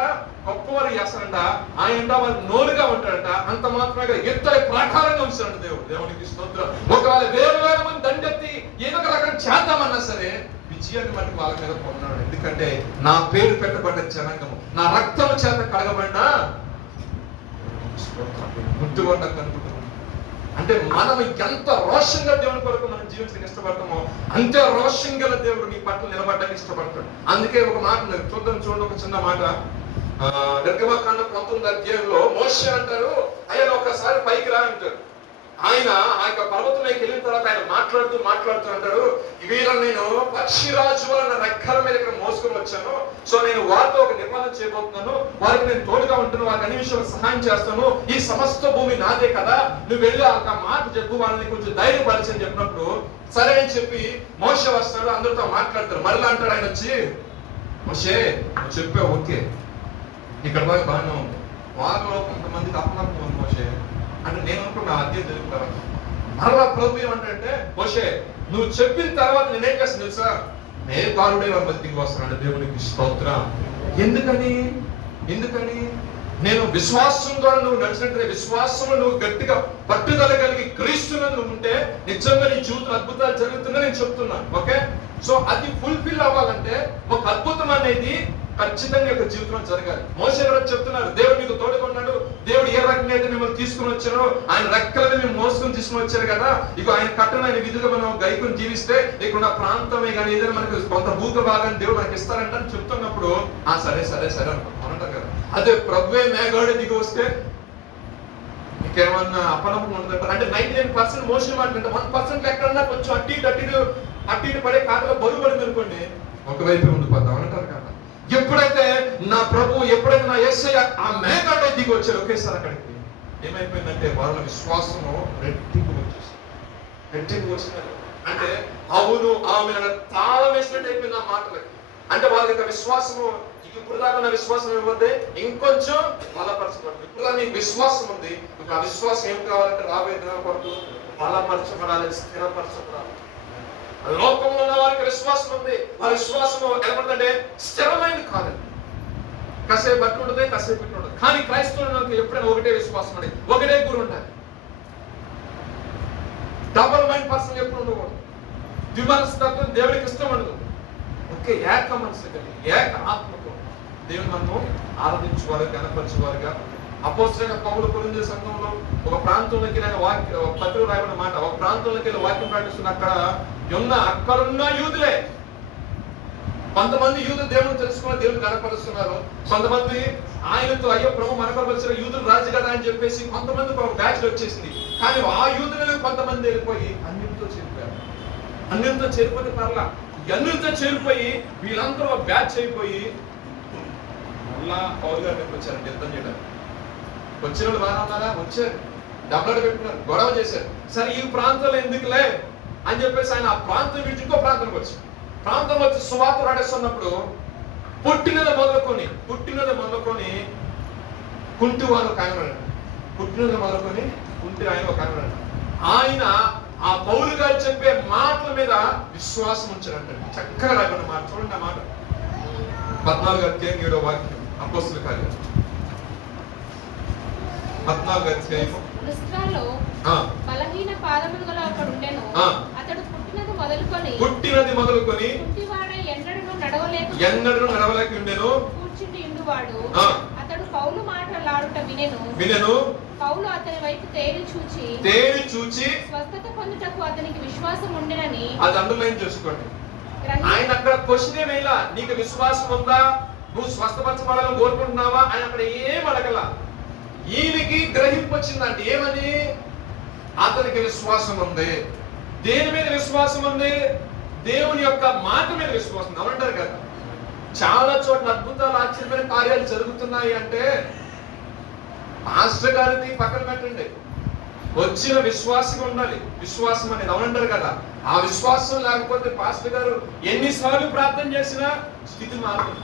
గొప్పవారు చేస్తారంట, ఆయన వారి నోరుగా ఉంటాడంట, అంత మాత్రమే ఎత్తడి ప్రాకారంగా ఉంచాడు దేవుడు. దేవునికి స్తోత్రం. ఒకవేళ వేరు మంది దండెత్తి ఏదో ఒక రకం చేద్దామన్నా సరే విజయాన్ని మటుకు వాళ్ళ మీద పొందాడు. ఎందుకంటే నా పేరు పెట్టబడ్డ జనాంగము, నా రక్తము చేత కడగబడిన ముట్టుబడ్డ కనుకుంటున్నాం. అంటే మనం ఎంత రోషంగా దేవుని కొరకు మనం జీవించడానికి ఇష్టపడతామో అంతే రోషం గల దేవుడు నీ పట్ల నిలబడడానికి ఇష్టపడతాడు. అందుకే ఒక మాట చూడండి, ఒక చిన్న మాట. నిర్గమకాండం 19వ అధ్యాయంలో మోషే అంటారు, ఆయన ఒకసారి పైకి రా అంటారు. ఆయన ఆ యొక్క పర్వతంలోకి వెళ్ళిన తర్వాత ఆయన మాట్లాడుతూ అంటాడు, వీళ్ళని నేను పక్షిరాజు వలన రెక్కల మీద ఇక్కడ మోసుకొని వచ్చాను. సో నేను వారితో ఒక నిబంధన చేయబోతున్నాను, వారికి నేను తోడుగా ఉంటాను, వారికి అన్ని విషయాలు సహాయం చేస్తాను, ఈ సమస్త భూమి నాదే కదా, నువ్వు వెళ్ళి ఆ మాట చెప్పు, వాళ్ళని కొంచెం ధైర్యపరిచని చెప్పినప్పుడు సరే అని చెప్పి మోషే వస్తాడు, అందరితో మాట్లాడతారు. మరలా అంటాడు ఆయన వచ్చి, మోషే నువ్వు చెప్పావు ఓకే, ఇక్కడ దాకా బాగానే ఉంది, వారిలో కొంతమందికి అపనమ్మకం ఉంది మోషే అంటే నేను అనుకున్నా అధ్యయం జరుగుతాను. మరలా ప్రభు ఏమంటే, మోషే నువ్వు చెప్పిన తర్వాత నేనేం చేస్తాను తెలుసా, మేఘారుడే వారి మధ్యకి వస్తున్నాడు. దేవునికి స్తోత్రం. ఎందుకని నేను విశ్వాసం ద్వారా నువ్వు నడిచినట్టే, విశ్వాసం నువ్వు గట్టిగా పట్టుదల కలిగి క్రీస్తునందు నువ్వు ఉంటే నిజంగా నీ జీవితం అద్భుతాలు జరుగుతుందని నేను చెప్తున్నాను. ఓకే, సో అది ఫుల్ఫిల్ అవ్వాలంటే ఒక అద్భుతం అనేది ఖచ్చితంగా యొక్క జీవితంలో జరగాలి. మోషే గారు చెప్తున్నారు, దేవుడు మీకు తోడుకున్నాడు, దేవుడు ఏ రకంగా అయితే మిమ్మల్ని తీసుకుని వచ్చారో ఆయన రెక్కలని మేము మోసుకొని తీసుకుని వచ్చారు కదా, ఇక ఆయన కట్టను ఆయన విధులుగా మనం గైకుని జీవిస్తే ఇక్కడ ప్రాంతమే కానీ ఏదైనా మనకు కొంత భూక భాగాన్ని దేవుడు మనకి ఇస్తారంట అని చెప్తున్నప్పుడు సరే అనుకుంటాం కదా. అదే ప్రభువే మేఘాడు దిగి వస్తే ఇంకేమన్నా అపనమ్మకం ఉండదంటారు. అంటే 99% మోసే మాట్లాడంటే 1% ఎక్కడన్నా కొంచెం అట్టి ఇటు పడే కాకలో బరువు పడింది అనుకోండి, ఒకవైపు ఉండిపోతాం అంటారు కదా. ఎప్పుడైతే నా ప్రభు, ఎప్పుడైతే నా యేసయ్య ఆ మేఘాడే దిగి వచ్చారు ఒకేసారి అక్కడికి, ఏమైపోయిందంటే వాళ్ళ విశ్వాసము రెట్టింపు వచ్చినారు. అంటే అవును ఆమె తాళం వేసినట్టు అయిపోయింది ఆ మాటలకి. అంటే వాళ్ళకి విశ్వాసము ఇప్పుడు దాకా నా విశ్వాసం ఇవ్వద్దే, ఇంకొంచెం బలపరచబడింది. ఇప్పుడు నీకు విశ్వాసం ఉంది, మీకు ఆ విశ్వాసం ఏం కావాలంటే రాబోయే దినం కొరకు బలపరచబడాలి, స్థిరపరచబడాలి. లోకంలో ఉన్న వారికి విశ్వాసం ఉంది, ఆ విశ్వాసం ఎలా స్థిరమైనది కాదండి. కాసేపు బట్టి ఉంటుంది, కాసేపు ఇట్లా ఉంటుంది. కానీ క్రైస్తవులకు ఎప్పుడైనా ఒకటే విశ్వాసం ఉండాలి, ఒకటే గురి ఉండాలి. డబుల్ మైండ్ పర్సన్ ఎప్పుడు ఉండకూడదు. ద్విమనస్తత్వం దేవుడికి ఇష్టం ఉండదు. ఒకే ఏక మనసు కలిగి ఏక ఆత్మతో దేవుని మనం ఆరాధించేవారు, గణపరిచేవారుగా. అపోస్తలుడైన పౌలు కొరింథీ సంఘంలో ఒక ప్రాంతంలోకి పత్రిక రాయబడిన మాట, ఒక ప్రాంతంలోకి వెళ్ళి వాక్యం ప్రకటిస్తున్న అక్కడున్న యూదులే. కొంతమంది యూదులు దేవుని తెలుసుకుని దేవుని కనపరుస్తున్నారు, కొంతమంది ఆయనతో అయ్యో ప్రభు మనపరిచిన యూదులు రాజు కదా అని చెప్పేసి కొంతమంది ఒక బ్యాచ్ వచ్చేసింది. కానీ ఆ యూదులను కొంతమంది వెళ్ళిపోయి అన్నిటితో చేరిపోతే పర్లా, అన్నిటితో చేరిపోయి వీళ్ళందరూ బ్యాచ్ అయిపోయి మళ్ళా పౌలు గారికి వచ్చారండి యుద్ధం చేయడానికి. వచ్చిన వాళ్ళు బాగా ఉన్నారా, వచ్చారు, డబ్బులు పెట్టుకున్నారు, గొడవ చేశారు. సరే ఈ ప్రాంతంలో ఎందుకులే అని చెప్పేసి ఆయన ఆ ప్రాంతం విడిచి ఇంకో ప్రాంతానికి వచ్చి సువార్త రాడేస్తున్నప్పుడు పుట్టినది మొదలుకొని కుంటి వారు ఒక ఆయన, పుట్టినది మొదలుకొని కుంటి ఆయన ఒక ఆయన ఆ పౌలు గారు చెప్పే మాటల మీద విశ్వాసం ఉంచారంటే చక్కగా రాకుండా మాట చూడండి. ఆ మాట 14వ అధ్యాయం 7వ వాక్యం, అపోస్తలుల కార్యం 14వ అధ్యాయం. బలహీన పాదములు గల ఒకడు ఉండెను. అతడు పుట్టినది మొదలుకొని ఎన్నడూ నడవలేక ఉండెను. కూర్చుండి ఉండువాడు. అతడు పౌలు మాటలాడుట వినెను. పౌలు అతని వైపు తేరి చూచి స్వస్థత పొందుటకు అతనికి విశ్వాసం ఉండెనని. అది అండర్లైన్ చేసుకోండి. ఆయన అక్కడ క్వశ్చన్ ఏమైనా నీకు విశ్వాసం ఉందా, నువ్వు స్వస్థపరచబడాలని కోరుకుంటున్నావా, ఆయన అక్కడ ఏం అడగల. ఈయనకి గ్రహింపు వచ్చిందంటే ఏమని, అతనికి విశ్వాసం ఉంది. దేని మీద విశ్వాసం ఉంది? దేవుని యొక్క మాట మీద విశ్వాసం అవునంటారు కదా. చాలా చోట్ల అద్భుతాలు ఆశ్చర్యమైన కార్యాలు జరుగుతున్నాయి అంటే పాస్టర్ గారిని పక్కన పెట్టండి, వచ్చిన విశ్వాసం ఉండాలి. విశ్వాసం అనేది అవునంటారు కదా. ఆ విశ్వాసం లేకపోతే పాస్టర్ గారు ఎన్నిసార్లు ప్రార్థన చేసినా స్థితి మారుతుంది.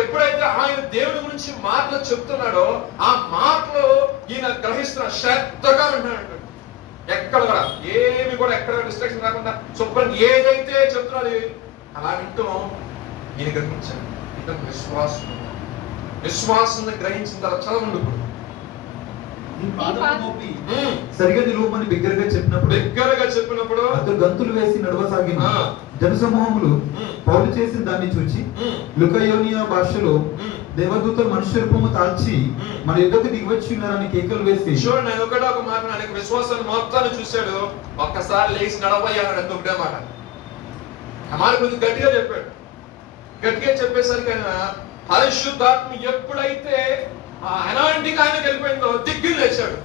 ఎప్పుడైతే ఆయన దేవుడి గురించి మాటలు చెప్తున్నాడో ఆ మాటలు ఈయన గ్రహిస్తున్న శ్రద్ధగా ఉంటున్నాడు. ఎక్కడ కూడా ఏమి కూడా ఎక్కడ డిస్ట్రాక్షన్ రాకుండా శుభ్రంగా ఏదైతే చెప్తున్నాడు అలా వింటూ ఈయన గ్రహించాడు. ఇతను విశ్వాసం గ్రహించిన తర్వాత చదవండి. సరిగా నిలువమని బిగ్గరగా చెప్పినప్పుడు అతడు గంతులు వేసి నడవసాగిన జనసమూహములు పౌలు చేసిన దాన్ని చూచి లుకయోనియా భాషలో దేవదూతలు మనుష్య రూపము తాల్చి మన యుద్ధకు దిగివచ్చి ఉన్నారని కేకలు వేసి. చూడండి, నేను ఒకటే ఒక మాట, ఆయనకు విశ్వాసాన్ని మొత్తాన్ని చూశాడు. ఒక్కసారి లేచి నడవయ్యాడు అంత ఒకటే మాట. ఆ మాట కొంచెం గట్టిగా చెప్పాడు. గట్టిగా చెప్పేసరికి ఆయన పరిశుద్ధాత్మ ఎప్పుడైతే ఆ అనాయింటికి ఆయన వెళ్ళిపోయిందో దిగ్గులు లేచాడు,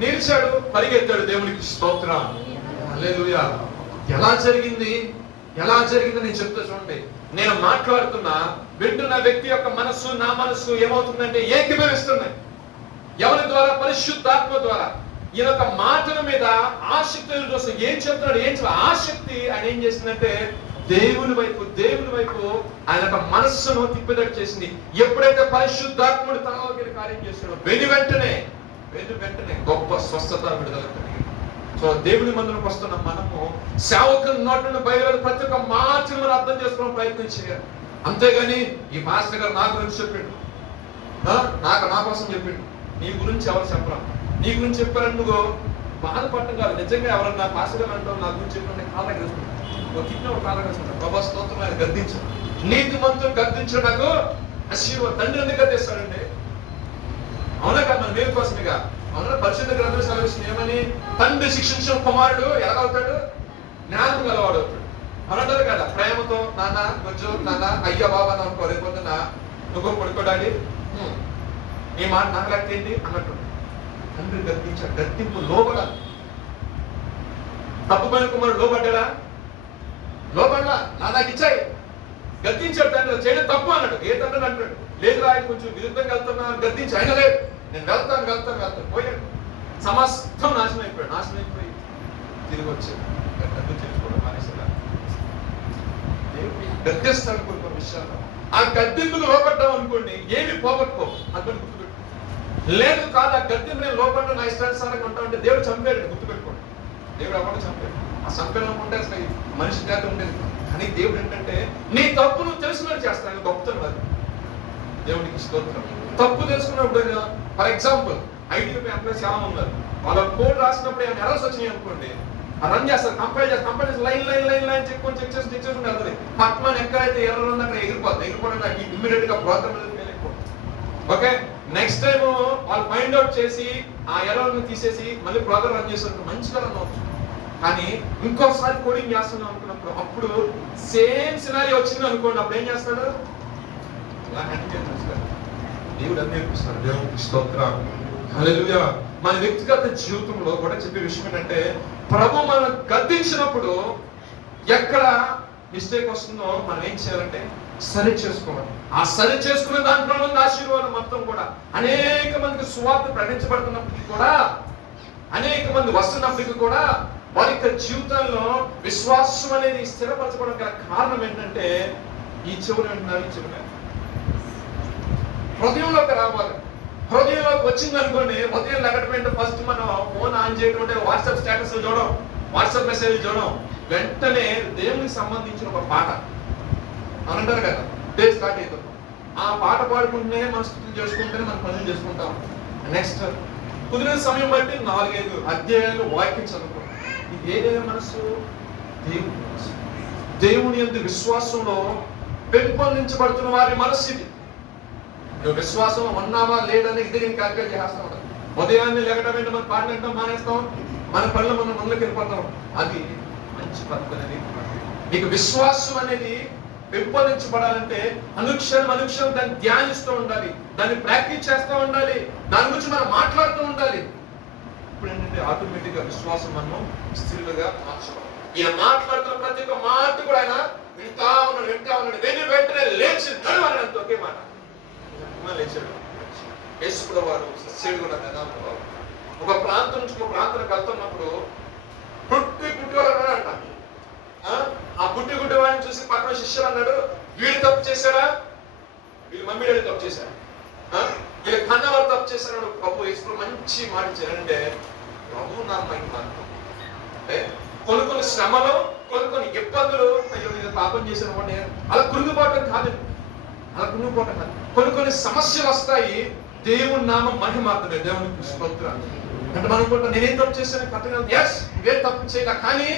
నిలిచాడు, పరిగెత్తాడు. దేవునికి స్తోత్రం, హల్లెలూయా. ఎలా జరిగింది నేను చెప్తా చూడండి. నేను మాట్లాడుతున్నా, వింటున్న వ్యక్తి యొక్క మనస్సు నా మనస్సు ఏమవుతుందంటే ఏకీభవిస్తున్నాయి. ఎవరి ద్వారా? పరిశుద్ధాత్మ ద్వారా. ఈయన యొక్క మాటల మీద ఆసక్తి కోసం ఏం చెప్తున్నాడు, ఆసక్తి ఆయన ఏం చేసిందంటే దేవుని వైపు ఆయన యొక్క మనస్సును తిప్పిదట్టు చేసింది. ఎప్పుడైతే పరిశుద్ధాత్ముడు తనలోకి కార్యం చేస్తాడో వెంటనే గొప్ప స్వస్థత విడుదల కలిగింది. సో దేవుని మందిరంకి వస్తున్న మనము సేవకుల నోటి నుండి బయలుదేరి ప్రతి ఒక్క మాటను మనం అర్థం చేసుకోవడం ప్రయత్నం చేయాలి. అంతేగాని ఈ మాస్టర్ గారు నా గురించి చెప్పిండు, నా కోసం చెప్పిండు, నీ గురించి ఎవరు చెప్పరా, నీ గురించి చెప్పారని నువ్వు బాధపడటం కాదు. నిజంగా ఎవరన్నా మాస్టర్ గారు అంటావు నా గురించి చెప్పిన కాళ్ళ గెలుస్తుంది, ఒక కిడ్నీ ఒక కాళ్ళ గెలుస్తుంటారు. ప్రభా స్తోత్రం, ఆయన గద్దించాడు. నీతి మంతులు గద్దించడం నాకు ఆశీర్వాదం. తండ్రి ఎందుకు గద్దిస్తాడండి? అవునా కాదు? మన మేలు కోసమేగా. అవునా? పరిశుద్ధ గ్రంథం సెలవిస్తుంది ఏమని? తండ్రి శిక్షించిన కుమారుడు ఎలాగవుతాడు? జ్ఞానం గలవాడు అవుతాడు. అనంటారు కదా, ప్రేమతో నాన్న కొంచెం నాన్న అయ్యా బాబా అనుకో, రేపొద్దున నువ్వు పడుకోడాడి ఈ మాట నాకు లెక్కేంటి అన్నట్టు. తండ్రి గద్దించాడు. గద్దింపు లోబడాలి. తప్పుమైన కుమారుడు లోబడ్డా? నాకు ఇచ్చాయి. గద్దించాడు తండ్రి, చేయడం తప్పు అన్నాడు. ఏ తండ్రి అంటాడు? లేదు ఆయన కొంచెం విరుద్ధంగా వెళ్తున్నా గద్దించి, ఆయన లేదు నేను వెళ్తాను పోయాడు. సమస్తం నాశనం అయిపోయి తిరిగి వచ్చాడు. గద్దిస్తాడు కొన్ని విషయాల్లో. ఆ గద్దింపుకు లోపడ్డాం అనుకోండి, ఏమి పోగొట్టుకో అతను గుర్తుపెట్టు. లేదు కాదు, ఆ గద్దింపు నేను లోపడ్డా నా ఇష్టానుసారంగా ఉంటా అంటే దేవుడు చంపాడు. గుర్తుపెట్టుకోండి, దేవుడు ఎవరు చంపాడు? ఆ చంపేనుకుంటే అసలు మనిషి జాతి ఉండేది. కానీ దేవుడు ఏంటంటే నీ తప్పు నువ్వు తెలుసుకున్నట్టు చేస్తాను. గొప్పతనం అది. దేవుడికి స్తోత్రం. తప్పు తెలుసుకున్నప్పుడు, ఫర్ ఎగ్జాంపుల్ ఐటీ ఎంప్లాయీస్ చాలా ఉన్నారు. వాళ్ళ కోడ్ రాసినప్పుడు ఏమైనా ఎర్రర్స్ వచ్చినాయి అనుకోండి, రన్ చేస్తారు, కంపైల్ చేసి లైన్ చెక్ చేసి వెళ్తుంది. పక్కన ఎక్కడైతే ఎర్రర్ ఉందో అక్కడ ఎగిరిపోవడం ఇమ్మీడియట్ గా ప్రోగ్రామ్ వెళ్ళిపోతుంది. ఓకే, నెక్స్ట్ టైం వాళ్ళు ఫైండ్ అవుట్ చేసి ఆ ఎర్రర్ ని తీసేసి మళ్ళీ ప్రోగ్రామ్ రన్ చేస్తారు, మంచిగా రన్ అవుతుంది. కానీ ఇంకోసారి కోడింగ్ చేస్తున్నాం అనుకున్నప్పుడు, అప్పుడు సేమ్ సినారీ వచ్చింది అనుకోండి, అప్పుడు ఏం చేస్తాడు? దేవుడు అన్ని నేర్పిస్తాడు. దేవుడికి స్తోత్రం, హల్లెలూయా. మన వ్యక్తిగత జీవితంలో కూడా చెప్పే విషయం ఏంటంటే, ప్రభు మనం గద్దించినప్పుడు ఎక్కడ మిస్టేక్ వస్తుందో మనం ఏం చేయాలంటే సరి చేసుకోవాలి. ఆ సరి చేసుకునే దాంట్లో ఉన్న ఆశీర్వాదం మొత్తం కూడా అనేక మందికి సువార్త ప్రకటించబడుతున్నప్పటికీ కూడా, అనేక మంది వస్తున్నప్పటికీ కూడా వారి యొక్క జీవితంలో విశ్వాసం అనేది స్థిరపరచబడడం గల కారణం ఏంటంటే ఈ చెవులు అంటున్నారు. ఈ చెవులు హృదయంలోకి రావాలి. హృదయంలోకి వచ్చింది అనుకోండి, హృదయం లెగటమంటే ఫస్ట్ మనం ఫోన్ ఆన్ చేయడం, వాట్సాప్ స్టేటస్ చూడడం, వాట్సాప్ మెసేజ్ చూడడం, వెంటనే దేవునికి సంబంధించిన ఒక పాట అనంటారు కదా, డే స్టార్ట్ అవుతాం. ఆ పాట పాడుకుంటేనే మన స్థితులు చేసుకుంటేనే మన పనులు చేసుకుంటాం. నెక్స్ట్ కుదిరిన సమయం బట్టి 4-5 అధ్యాయాలు వాక్యం చదువుకోండి. ఇది ఏదైనా మనసు దేవుని మనసు. దేవుని యందు విశ్వాసంలో పెంపొందించబడుతున్న వారి మనస్సు ఇది. నువ్వు విశ్వాసం ఉన్నావా లేదని ఇది నేను క్యాల్కులేట్ చేస్తా ఉంటాను. ఉదయాన్నే లేకటం ఏంటో మనం పాటలు వింటాం, మానేస్తాం, మన పనులు మనం ముందుకు వెళ్ళిపోతాం. అది మంచి పద్ధతి అనేది. నీకు విశ్వాసం అనేది పెంపొందించబడాలంటే అనుక్షణం దాన్ని ధ్యానిస్తూ ఉండాలి, దాన్ని ప్రాక్టీస్ చేస్తూ ఉండాలి, దాని గురించి మనం మాట్లాడుతూ ఉండాలి. ఇప్పుడు ఏంటంటే ఆటోమేటిక్ గా విశ్వాసం మనం స్థిరులుగా మార్చుకోవాలి. ఈయన మాట్లాడుతున్న ప్రతి ఒక్క మాట కూడా ఆయన వింటా ఉన్నాడు. వెంటనే లేచి నడవనంత ఒకే మాట లేచాడు. యేసుప్రభువు వారు సస్యుడు ఉన్న దినాల్లో ఒక ప్రాంతం నుంచి ఒక ప్రాంతానికి వెళ్తున్నప్పుడు గుడ్డివాడు అన్నాడంట. ఆ గుడ్డివాడిని చూసి పక్కన శిష్యులు అన్నాడు, వీడు తప్పు చేశాడా, వీళ్ళు మమ్మీ డాడీ తప్పు చేశాడు, వీళ్ళు కన్నవారు తప్పు చేశాడు. ప్రభు యేసు మంచి మాట ఇచ్చారంటే ప్రభు నా మహిమ. అంటే కొన్ని శ్రమలు, కొన్ని ఇబ్బందులు, అయ్యో నేను పాపం చేసిన వాడిని అలా కృంగిపోవటం కాదు, కొన్ని సమస్యలు వస్తాయి. దేవుని నామం మహిమార్థమే. దేవునికి స్తోత్రం. అంటే మనం కూడా నేనేం తప్పు చేశాను కథ, ఎస్ ఇవే తప్పు చేయలే, కానీ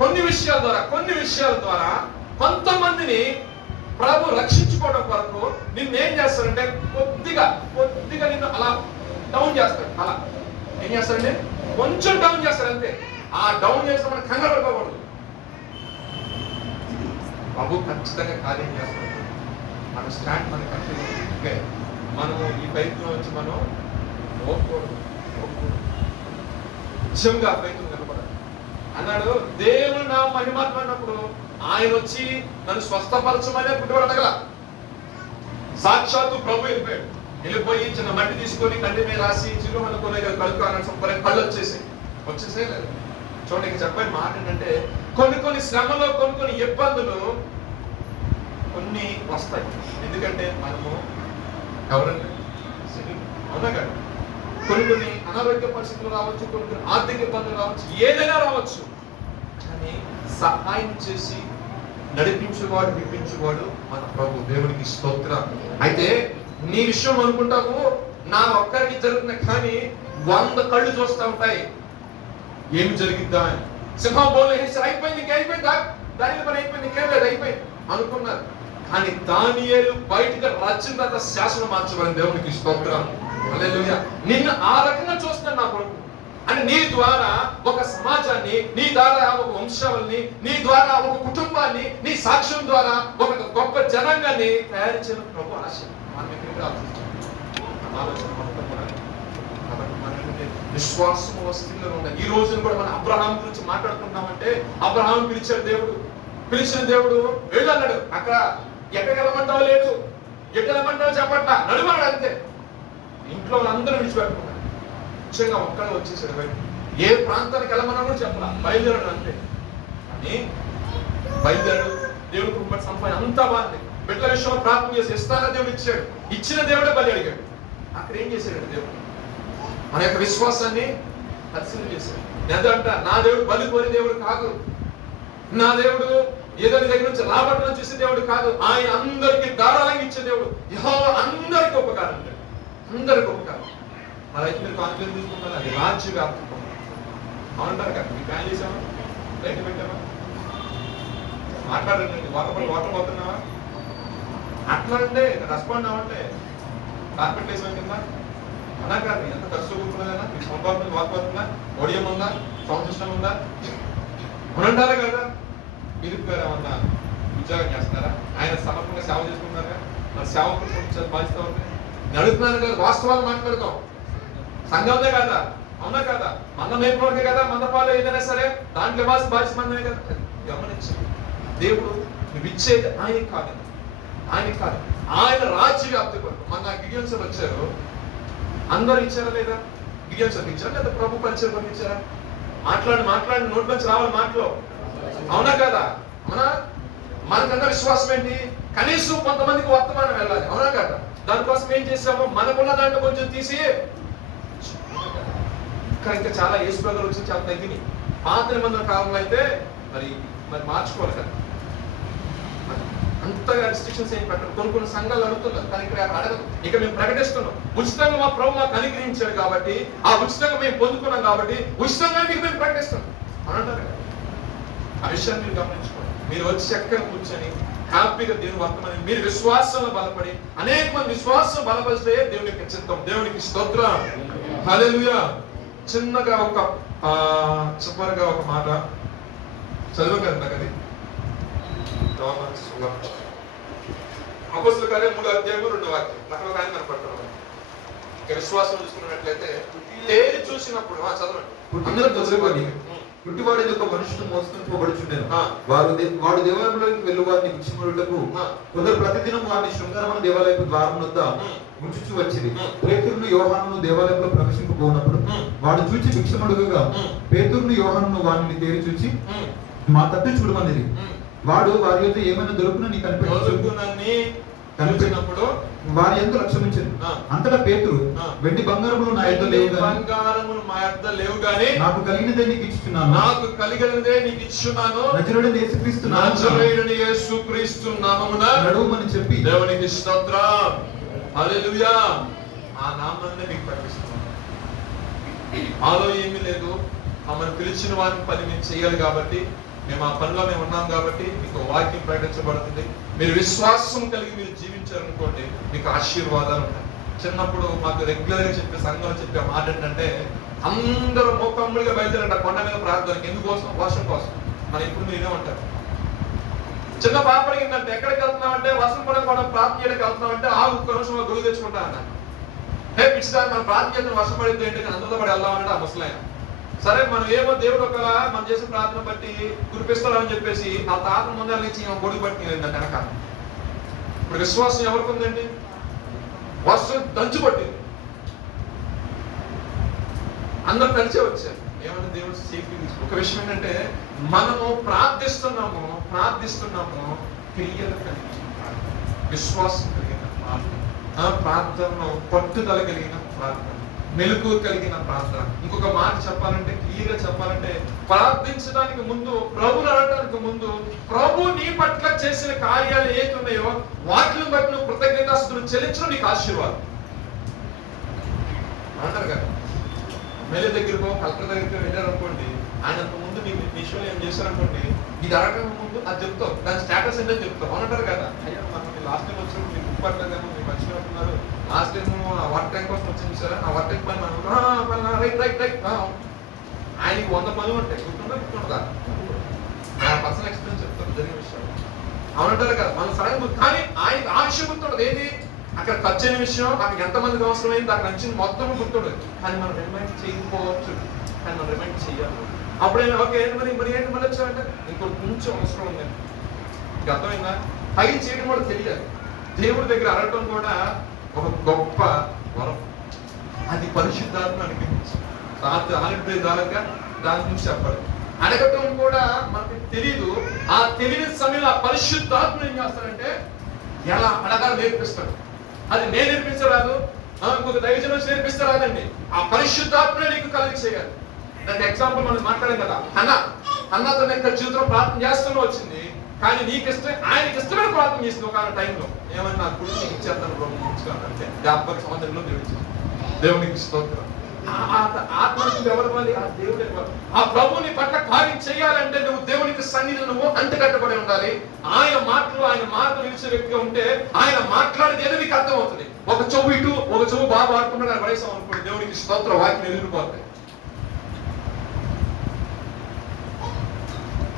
కొన్ని విషయాల ద్వారా కొంతమందిని ప్రభు రక్షించుకోవడం కొరకు నిన్నేం చేస్తారంటే కొద్దిగా నిన్ను అలా డౌన్ చేస్తాడు. అలా ఏం చేస్తారంటే కొంచెం డౌన్ చేస్తారు అంతే. ఆ డౌన్ చేస్తే మనం కంగారు పడిపోకూడదు. ప్రభు ఖచ్చితంగా కార్యం చేస్తాడు. మన స్టాండ్ మన కంటిన్యూ. మనము ఈ ప్రయత్నం వచ్చి మనం ఓపుకోవడం నిజంగా ప్రయత్నం కనపడాలి అన్నాడు. దేవుడు నా మహిమాత్మ అన్నప్పుడు ఆయన వచ్చి నన్ను స్వస్థపరచమనే పుట్టివాడు అడగల. సాక్షాత్తు ప్రభు వెళ్ళిపోయి చిన్న మట్టి తీసుకొని కంటి మీద రాసి చిరు అనుకునే కలుపు అన్న కళ్ళు వచ్చేసే లేదు. చూడండి చెప్పని మాట ఏంటంటే కొన్ని శ్రమలు, కొన్ని ఇబ్బందులు కొన్ని వస్తాయి. ఎందుకంటే మనము ఎవరండి అవునా కదా, కొన్ని అనారోగ్య పరిస్థితులు రావచ్చు, కొన్ని ఆర్థిక ఇబ్బందులు రావచ్చు, ఏదైనా రావచ్చు. కానీ సహాయం చేసి నడిపించేవాడు, విప్పించేవాడు మన ప్రభు. దేవునికి స్తోత్రం. అయితే నీ విషయం అనుకుంటావు నా ఒక్కరికి జరుగుతున్నా, కానీ 100 కళ్ళు చూస్తూ ఉంటాయి ఏమి జరిగిద్దా అని. సింహం బోల్ అయిపోయింది, దాని పని అయిపోయింది, ఇంకేం అయిపోయింది అనుకున్నారు. కానీ దానియేలు బయటకు వచ్చిన తర్వాత శాసనం మార్చబడింది. దేవునికి స్తోత్రం. హల్లెలూయా. నిన్ను ఆ రకంగా చూస్తున్నాడు నా కొడుకు. అంటే నీ ద్వారా ఒక సమాజాన్ని, నీ ద్వారా ఒక వంశావళిని, నీ ద్వారా ఒక కుటుంబాన్ని, నీ సాక్ష్యం ద్వారా ఒక గొప్ప జనాంగాన్ని తయారు చేయడం ప్రభు ఆశ. విశ్వాసం వస్తువులో ఉన్నాయి. ఈ రోజున కూడా మనం అబ్రహాం గురించి మాట్లాడుకుంటున్నామంటే అబ్రహాం పిలిచిన దేవుడు వెళ్ళన్నాడు. అక్కడ ఎక్కడ వెళ్ళమంటావు లేదు, ఎక్కడ వెళ్ళమంటావు చెప్పట్ట నడుమాడు అంతే. ఇంట్లో అందరూ విడిచిపెట్టుకున్నారు. ముఖ్యంగా ఒక్కడే వచ్చేసాడు బయట. ఏ ప్రాంతానికి వెళ్ళమన్నా కూడా చెప్పాల, బయలుదేరాడు అంతే. కానీ బయలుదేరాడు. దేవుడు కుటుంబ సంపాదన అంతా బాగుంది. బిడ్డల విషయంలో ప్రార్థన చేసి ఇస్తాన దేవుడు ఇచ్చాడు. ఇచ్చిన దేవుడే బలి అడిగాడు. అక్కడ ఏం చేశాడు దేవుడు? మన యొక్క విశ్వాసాన్ని పరిశీలన చేశాడు. ఎంతంట నా దేవుడు బలి కోరి దేవుడు కాదు, నా దేవుడు ఏదో నీ దగ్గర నుంచి రాబట్టడం చూసే దేవుడు కాదు. ఆయన అందరికి ధారాళంగా ఇచ్చే దేవుడు. యెహోవా అందరికి ఉపకారం, అందరికి ఉపకారం. మరి అయితే మీరు కాన్ఫిడెన్స్ తీసుకుంటారు, అది రాజ్య వ్యాప్తం అవునంటారు కదా. మీ ప్లాన్ చేసామా, లైట్ పెట్టామా, మాట్లాడండి, వాటర్ పోతున్నావా, అట్లా అంటే రెస్పాండ్ అవ్వంటే కార్పెట్ వేసాం కింద అలా కాదు. ఎంత ఖర్చు కూర్చున్నదైనా మీ సొంత వాతావరణంగా ఓడియం ఉందా, సౌండ్ సిస్టమ్ ఉందా అనంటారా కదా. మీరు ఏమన్నా ఉద్యోగం చేస్తున్నారా, ఆయన సమర్పంగా సేవ చేసుకుంటున్నారా, మన సేవ బాధ్యత ఉంది. నేను అడుగుతున్నాను కదా, వాస్తవాలు మాట్లాడుతాం. సంఘంలో కదా, అవునా కదా, మన మేపుడికే కదా, మందపాలు ఏదైనా సరే దాంట్లో ఇవ్వాల్సిన బాధ్యత మందమే కదా. గమనించు, దేవుడు నువ్వు ఇచ్చేది ఆయనకి కాదు, ఆయన రాజ్య వ్యాప్తి కొరకు. మన గిడియోన్స్ వచ్చారు, అందరూ ఇచ్చారా లేదా? గిడియోన్స్ ఇచ్చారా లేదా ప్రభు పరిచయం కొరకు ఇచ్చారా? మాట్లాడి నోట్లోంచి రావాలి మాటలో, అవునా కదా. అవునా? మనకన్నా విశ్వాసం ఏంటి? కనీసం కొంతమందికి వర్తమానం వెళ్ళాలి, అవునా కదా. దానికోసం ఏం చేసాము, మనకున్న దాంట్లో కొంచెం తీసి. ఇంకా చాలా యేసు బ్రదర్ వచ్చి చాలా తగ్గినాయి. పాత నిబంధన కాలంలో అయితే మరి మార్చుకోవాలి కదా, అంతగా రిస్ట్రిక్షన్స్ ఏం పెట్టరు. కొన్ని సంఘాలు అడుగుతున్నారు, కానీ ఇక్కడ అడగదు. ఇక మేము ప్రకటిస్తున్నాం, ఉచితంగా మా ప్రభు మాకు అనుగ్రహించాడు కాబట్టి, ఆ ఉచితంగా మేము పొందుకున్నాం కాబట్టి ఉచితంగా మీకు మేము ప్రకటిస్తున్నాం అని అంటారు కదా. ఆ విషయాన్ని మీరు గమనించుకోండి. మీరు వచ్చి చక్కగా కూర్చొని హ్యాపీగా దేవుని వర్తమానం మీరు విశ్వాసంలో బలపడి అనేక మంది విశ్వాసం బలపరిస్తే దేవునికి చిత్తం. దేవునికి స్తోత్రం. హల్లెలూయా. చిన్నగా చివరిగా ఒక మాట చదవగలరు అది. అపోస్తలుల కార్యం 3వ అధ్యాయం 2వ వాక్యం. అక్కడ ఒక ఆయన కనపడుతున్నాడు. ఇక విశ్వాసం చూసుకున్నట్లయితే తేరి చూసినప్పుడు చదవండి. గుడ్డివాడు ఒక మనుషుడు మోసుకొని పోబడుచుండెను. వాడు దేవాలయంలోకి వెళ్ళు వారిని భిక్షములకు కొందరు ప్రతిదినం వారిని శృంగారమైన దేవాలయపు ద్వారం వద్ద ఉంచుచూ వచ్చింది. పేతురును యోహానును దేవాలయంలో ప్రవేశింపబోనప్పుడు వాడు చూచి భిక్షమడుగగా పేతురును యోహానును వారిని తేరి చూచి మా తట్టు చూడమన్నది. వాడు వారి యొక్క ఏమైనా దొరుకునని కనిపించినప్పుడు వారి ఎంత లక్ష్యమించింది. అంతటా పేతురు వెండి బంగారములు నా యొద్ద లేవు గాని నాకు కలిగినదే నీకు ఇచ్చుచున్నాను నజరేయుడైన యేసుక్రీస్తు నామమున నడువమని చెప్పి దేవునికి స్తోత్రం. హల్లెలూయా. ఆ నామాన్ని మీకు ప్రకటిస్తున్నాను. ఆలో ఏమీ లేదు, మమ్మల్ని పిలిచిన వారిని పని మేము చేయాలి కాబట్టి, మేము ఆ పనిలో మేము ఉన్నాం కాబట్టి మీకు వాక్యం ప్రకటించబడుతుంది. మీరు విశ్వాసం కలిగి మీరు జీవించారనుకోండి, మీకు ఆశీర్వాదాలు ఉంటాయి. చిన్నప్పుడు మాకు రెగ్యులర్ గా చెప్పే సంఘంలో చెప్పే మాట ఏంటంటే, అందరూ మోకమ్ములుగా బయలుదేరంట కొండ మీద ప్రార్థనకి. ఎందుకోసం? వర్షం కోసం. మనం ఇప్పుడు మీరే ఉంటారు. చిన్న పాప అడిగిందంటే ఎక్కడికి వెళ్తున్నామంటే వర్షం పడకుండా ప్రార్థన చేయడానికి వెళ్తున్నామంటే ఒక్క నిమిషం గురువు తెచ్చుకుంటా అన్న. పిచ్చిదాన్ని మనం ప్రార్థన చేసిన వర్షం పడింది ఏంటి అందరితో పడి వెళ్దామంటే ఆ ముసలాయన. సరే మనం ఏమో దేవుడు ఒకలా మనం చేసిన ప్రార్థన బట్టి కురిపిస్తాడని చెప్పేసి ఆ తాత ముందర నుంచి గొడుగు పట్టి వెనక. ఇప్పుడు విశ్వాసం ఎవరికి ఉందండి? వర్షం దంచు పట్టింది, అందరు కలిసే వచ్చారు. ఏమంటే దేవుడు సేఫ్టీ తీసుకో. ఒక విషయం ఏంటంటే, మనము ప్రార్థిస్తున్నాము క్రియలు కలిగిన విశ్వాసం కలిగిన ప్రార్థన, పట్టుదల కలిగిన ప్రార్థన, మెలకు కలిగిన ప్రార్థన. ఇంకొక మాట చెప్పాలంటే, క్లియర్గా చెప్పాలంటే, ప్రార్థించడానికి ముందు, ప్రభుని అడగడానికి ముందు, ప్రభు నీ పట్ల చేసిన కార్యాలు ఏవి ఉన్నాయో వాటిని బట్టి నువ్వు కృతజ్ఞతాస్తుతులు చెల్లించడం నీకు ఆశీర్వాదం అంటారు కదా. మేలే దగ్గరకో కలెక్టర్ దగ్గరికి వెళ్ళారు అనుకోండి, ఆయన ముందు నీకు విషయంలో ఏం చేశారనుకోండి, ఇది అడగక ముందు అది చెప్తావు, దాని స్టేటస్ ఏంటో చెప్తావు అంటారు కదా. అయ్యా మనం లాస్ట్ టైం వచ్చినప్పుడు మీకు ఉప్పట్లేదేమో, మీరు మర్చిపోతున్నారు, లాస్ట్ టైం ఆ వాటర్ ట్యాంక్ కోసం వచ్చింది సార్, ఆ వాటర్ ట్యాంక్ పని రైట్ ఆయనకి 100 పనులు ఉంటాయి. గుర్తుండదా? నా పర్సనల్ ఎక్స్పీరియన్స్ చెప్తాను జరిగిన విషయం. అవునంటారు కదా. మన సడన్ కానీ ఆయనకి ఆ విషయం గుర్తుండదు. ఏది అక్కడ ఖర్చు అయిన విషయం, అక్కడ ఎంతమందికి అవసరమైంది, అక్కడ నచ్చింది మొత్తం గుర్తుండదు. కానీ మనం రిమైండ్ చేయకపోవచ్చు, కానీ మనం రిమైండ్ చేయాలి. అప్పుడైనా ఓకే మరి ఏంటి మళ్ళీ వచ్చామంటే ఇంకొక కొంచెం అవసరం ఉందండి. మీకు అర్థమైందా? పై చేయడం కూడా తెలియాలి. దేవుడి దగ్గర అడగటం కూడా ఒక గొప్ప వరం. అది పరిశుద్ధాత్మ అనిపించి రాత్రి ఆనందాలుగా దాని గురించి చెప్పాలి. అడగటం కూడా మనకి తెలియదు. ఆ తెలియని సమయంలో ఆ పరిశుద్ధాత్మ ఏం చేస్తాడంటే ఎలా అడగాలి నేర్పిస్తాడు. అది నేను నేర్పించరాదు, ఇంకొక దైవజనం నేర్పిస్తే రాదండి. ఆ పరిశుద్ధాత్మ నీకు కలిగి చేయాలి. దానికి ఎగ్జాంపుల్ మనం మాట్లాడాం కదా, అన్నతో యొక్క జీవితంలో ప్రార్థన చేస్తూనే వచ్చింది. కానీ నీకు ఇష్టం, ఆయనకి ఇష్టమైన ప్రార్థన చేసింది ఒక టైంలో. ఏమన్నా నా గురించి నీకు ఇచ్చేస్తాను ప్రభు ఉంచుకోవాలంటే 50 సంవత్సరంలో దేవునికి స్తోత్రం. ఆత్మకి ఎవరు ఇవ్వాలి? ఆ దేవుడు ఇవ్వాలి. ఆ ప్రభుని పట్ల కార్యం చేయాలంటే నువ్వు దేవునికి సన్నిధిలో నువ్వు అంటుకట్టబడి ఉండాలి. ఆయన మాటలు, ఆయన మాటలు నిలిచే వ్యక్తిగా ఉంటే ఆయన మాట్లాడేది ఏదో నీకు అర్థం అవుతుంది. ఒక చెవు ఇటు, ఒక చెవు బాగా ఆడుకుంటున్నా పడేసాం అనుకోండి, దేవునికి స్తోత్రం, వాక్యం ఎదిరిపోతాయి.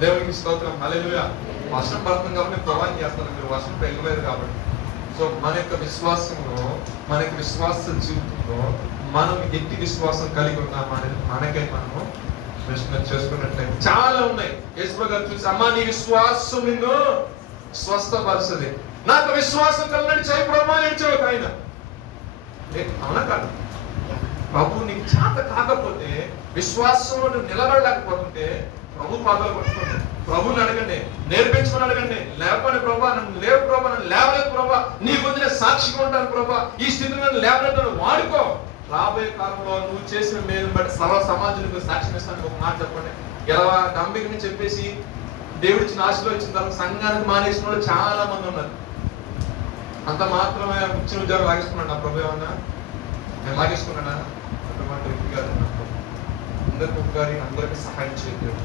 దేవునికి స్తోత్రం. హల్లెలూయా. వర్షం పడుతుంది కాబట్టి ప్రవాహం చేస్తాను, మీరు వర్షం పెరగలేదు కాబట్టి. సో మన యొక్క విశ్వాసంలో, మన యొక్క విశ్వాస జీవితంలో మనం ఎట్టి విశ్వాసం కలిగి ఉన్నామా అనేది మనకై మనము ప్రశ్న చేసుకున్నట్లయితే చాలా ఉన్నాయి. యేసు గారు చూసి, అమ్మా నీ విశ్వాసం నిన్ను స్వస్థపరుస్తుంది, నాకు విశ్వాసం కలిగినట్టు చేయి ప్రభు నడిచావు ఆయన. అవునా కాదు? ప్రభు నీకు చేత కాకపోతే, విశ్వాసంలో నువ్వు నిలబడలేకపోతుంటే ప్రభు పాదాలు పట్టుకోండి, ప్రభుని అడగండి, నేర్పించమని అడగండి. లేకపోతే ప్రభా నన్ను లేవు ప్రభా, నన్ను లేవలేదు ప్రభా, నీ గురించి సాక్షిగా ఉంటాను ప్రభా, ఈ స్థితిలో నన్ను లేవలేదు వాడుకో. రాబోయే కాలంలో నువ్వు చేసిన మేలు బట్టి సర్వ సమాజానికి సాక్ష్యం ఇస్తాను. ఒక మాట చెప్పండి. ఎలా నమ్మికని చెప్పేసి దేవుడు ఇచ్చిన ఆశలో ఇచ్చిన తర్వాత సంఘానికి మానేసిన వాళ్ళు చాలా మంది ఉన్నారు. అంత మాత్రమే ఇచ్చిన ఉద్యోగం లాగేసుకున్నాడు నా ప్రభు. ఏమన్నా నేను లాగేసుకున్నానా? అందరికి సహాయం చేయలేదు.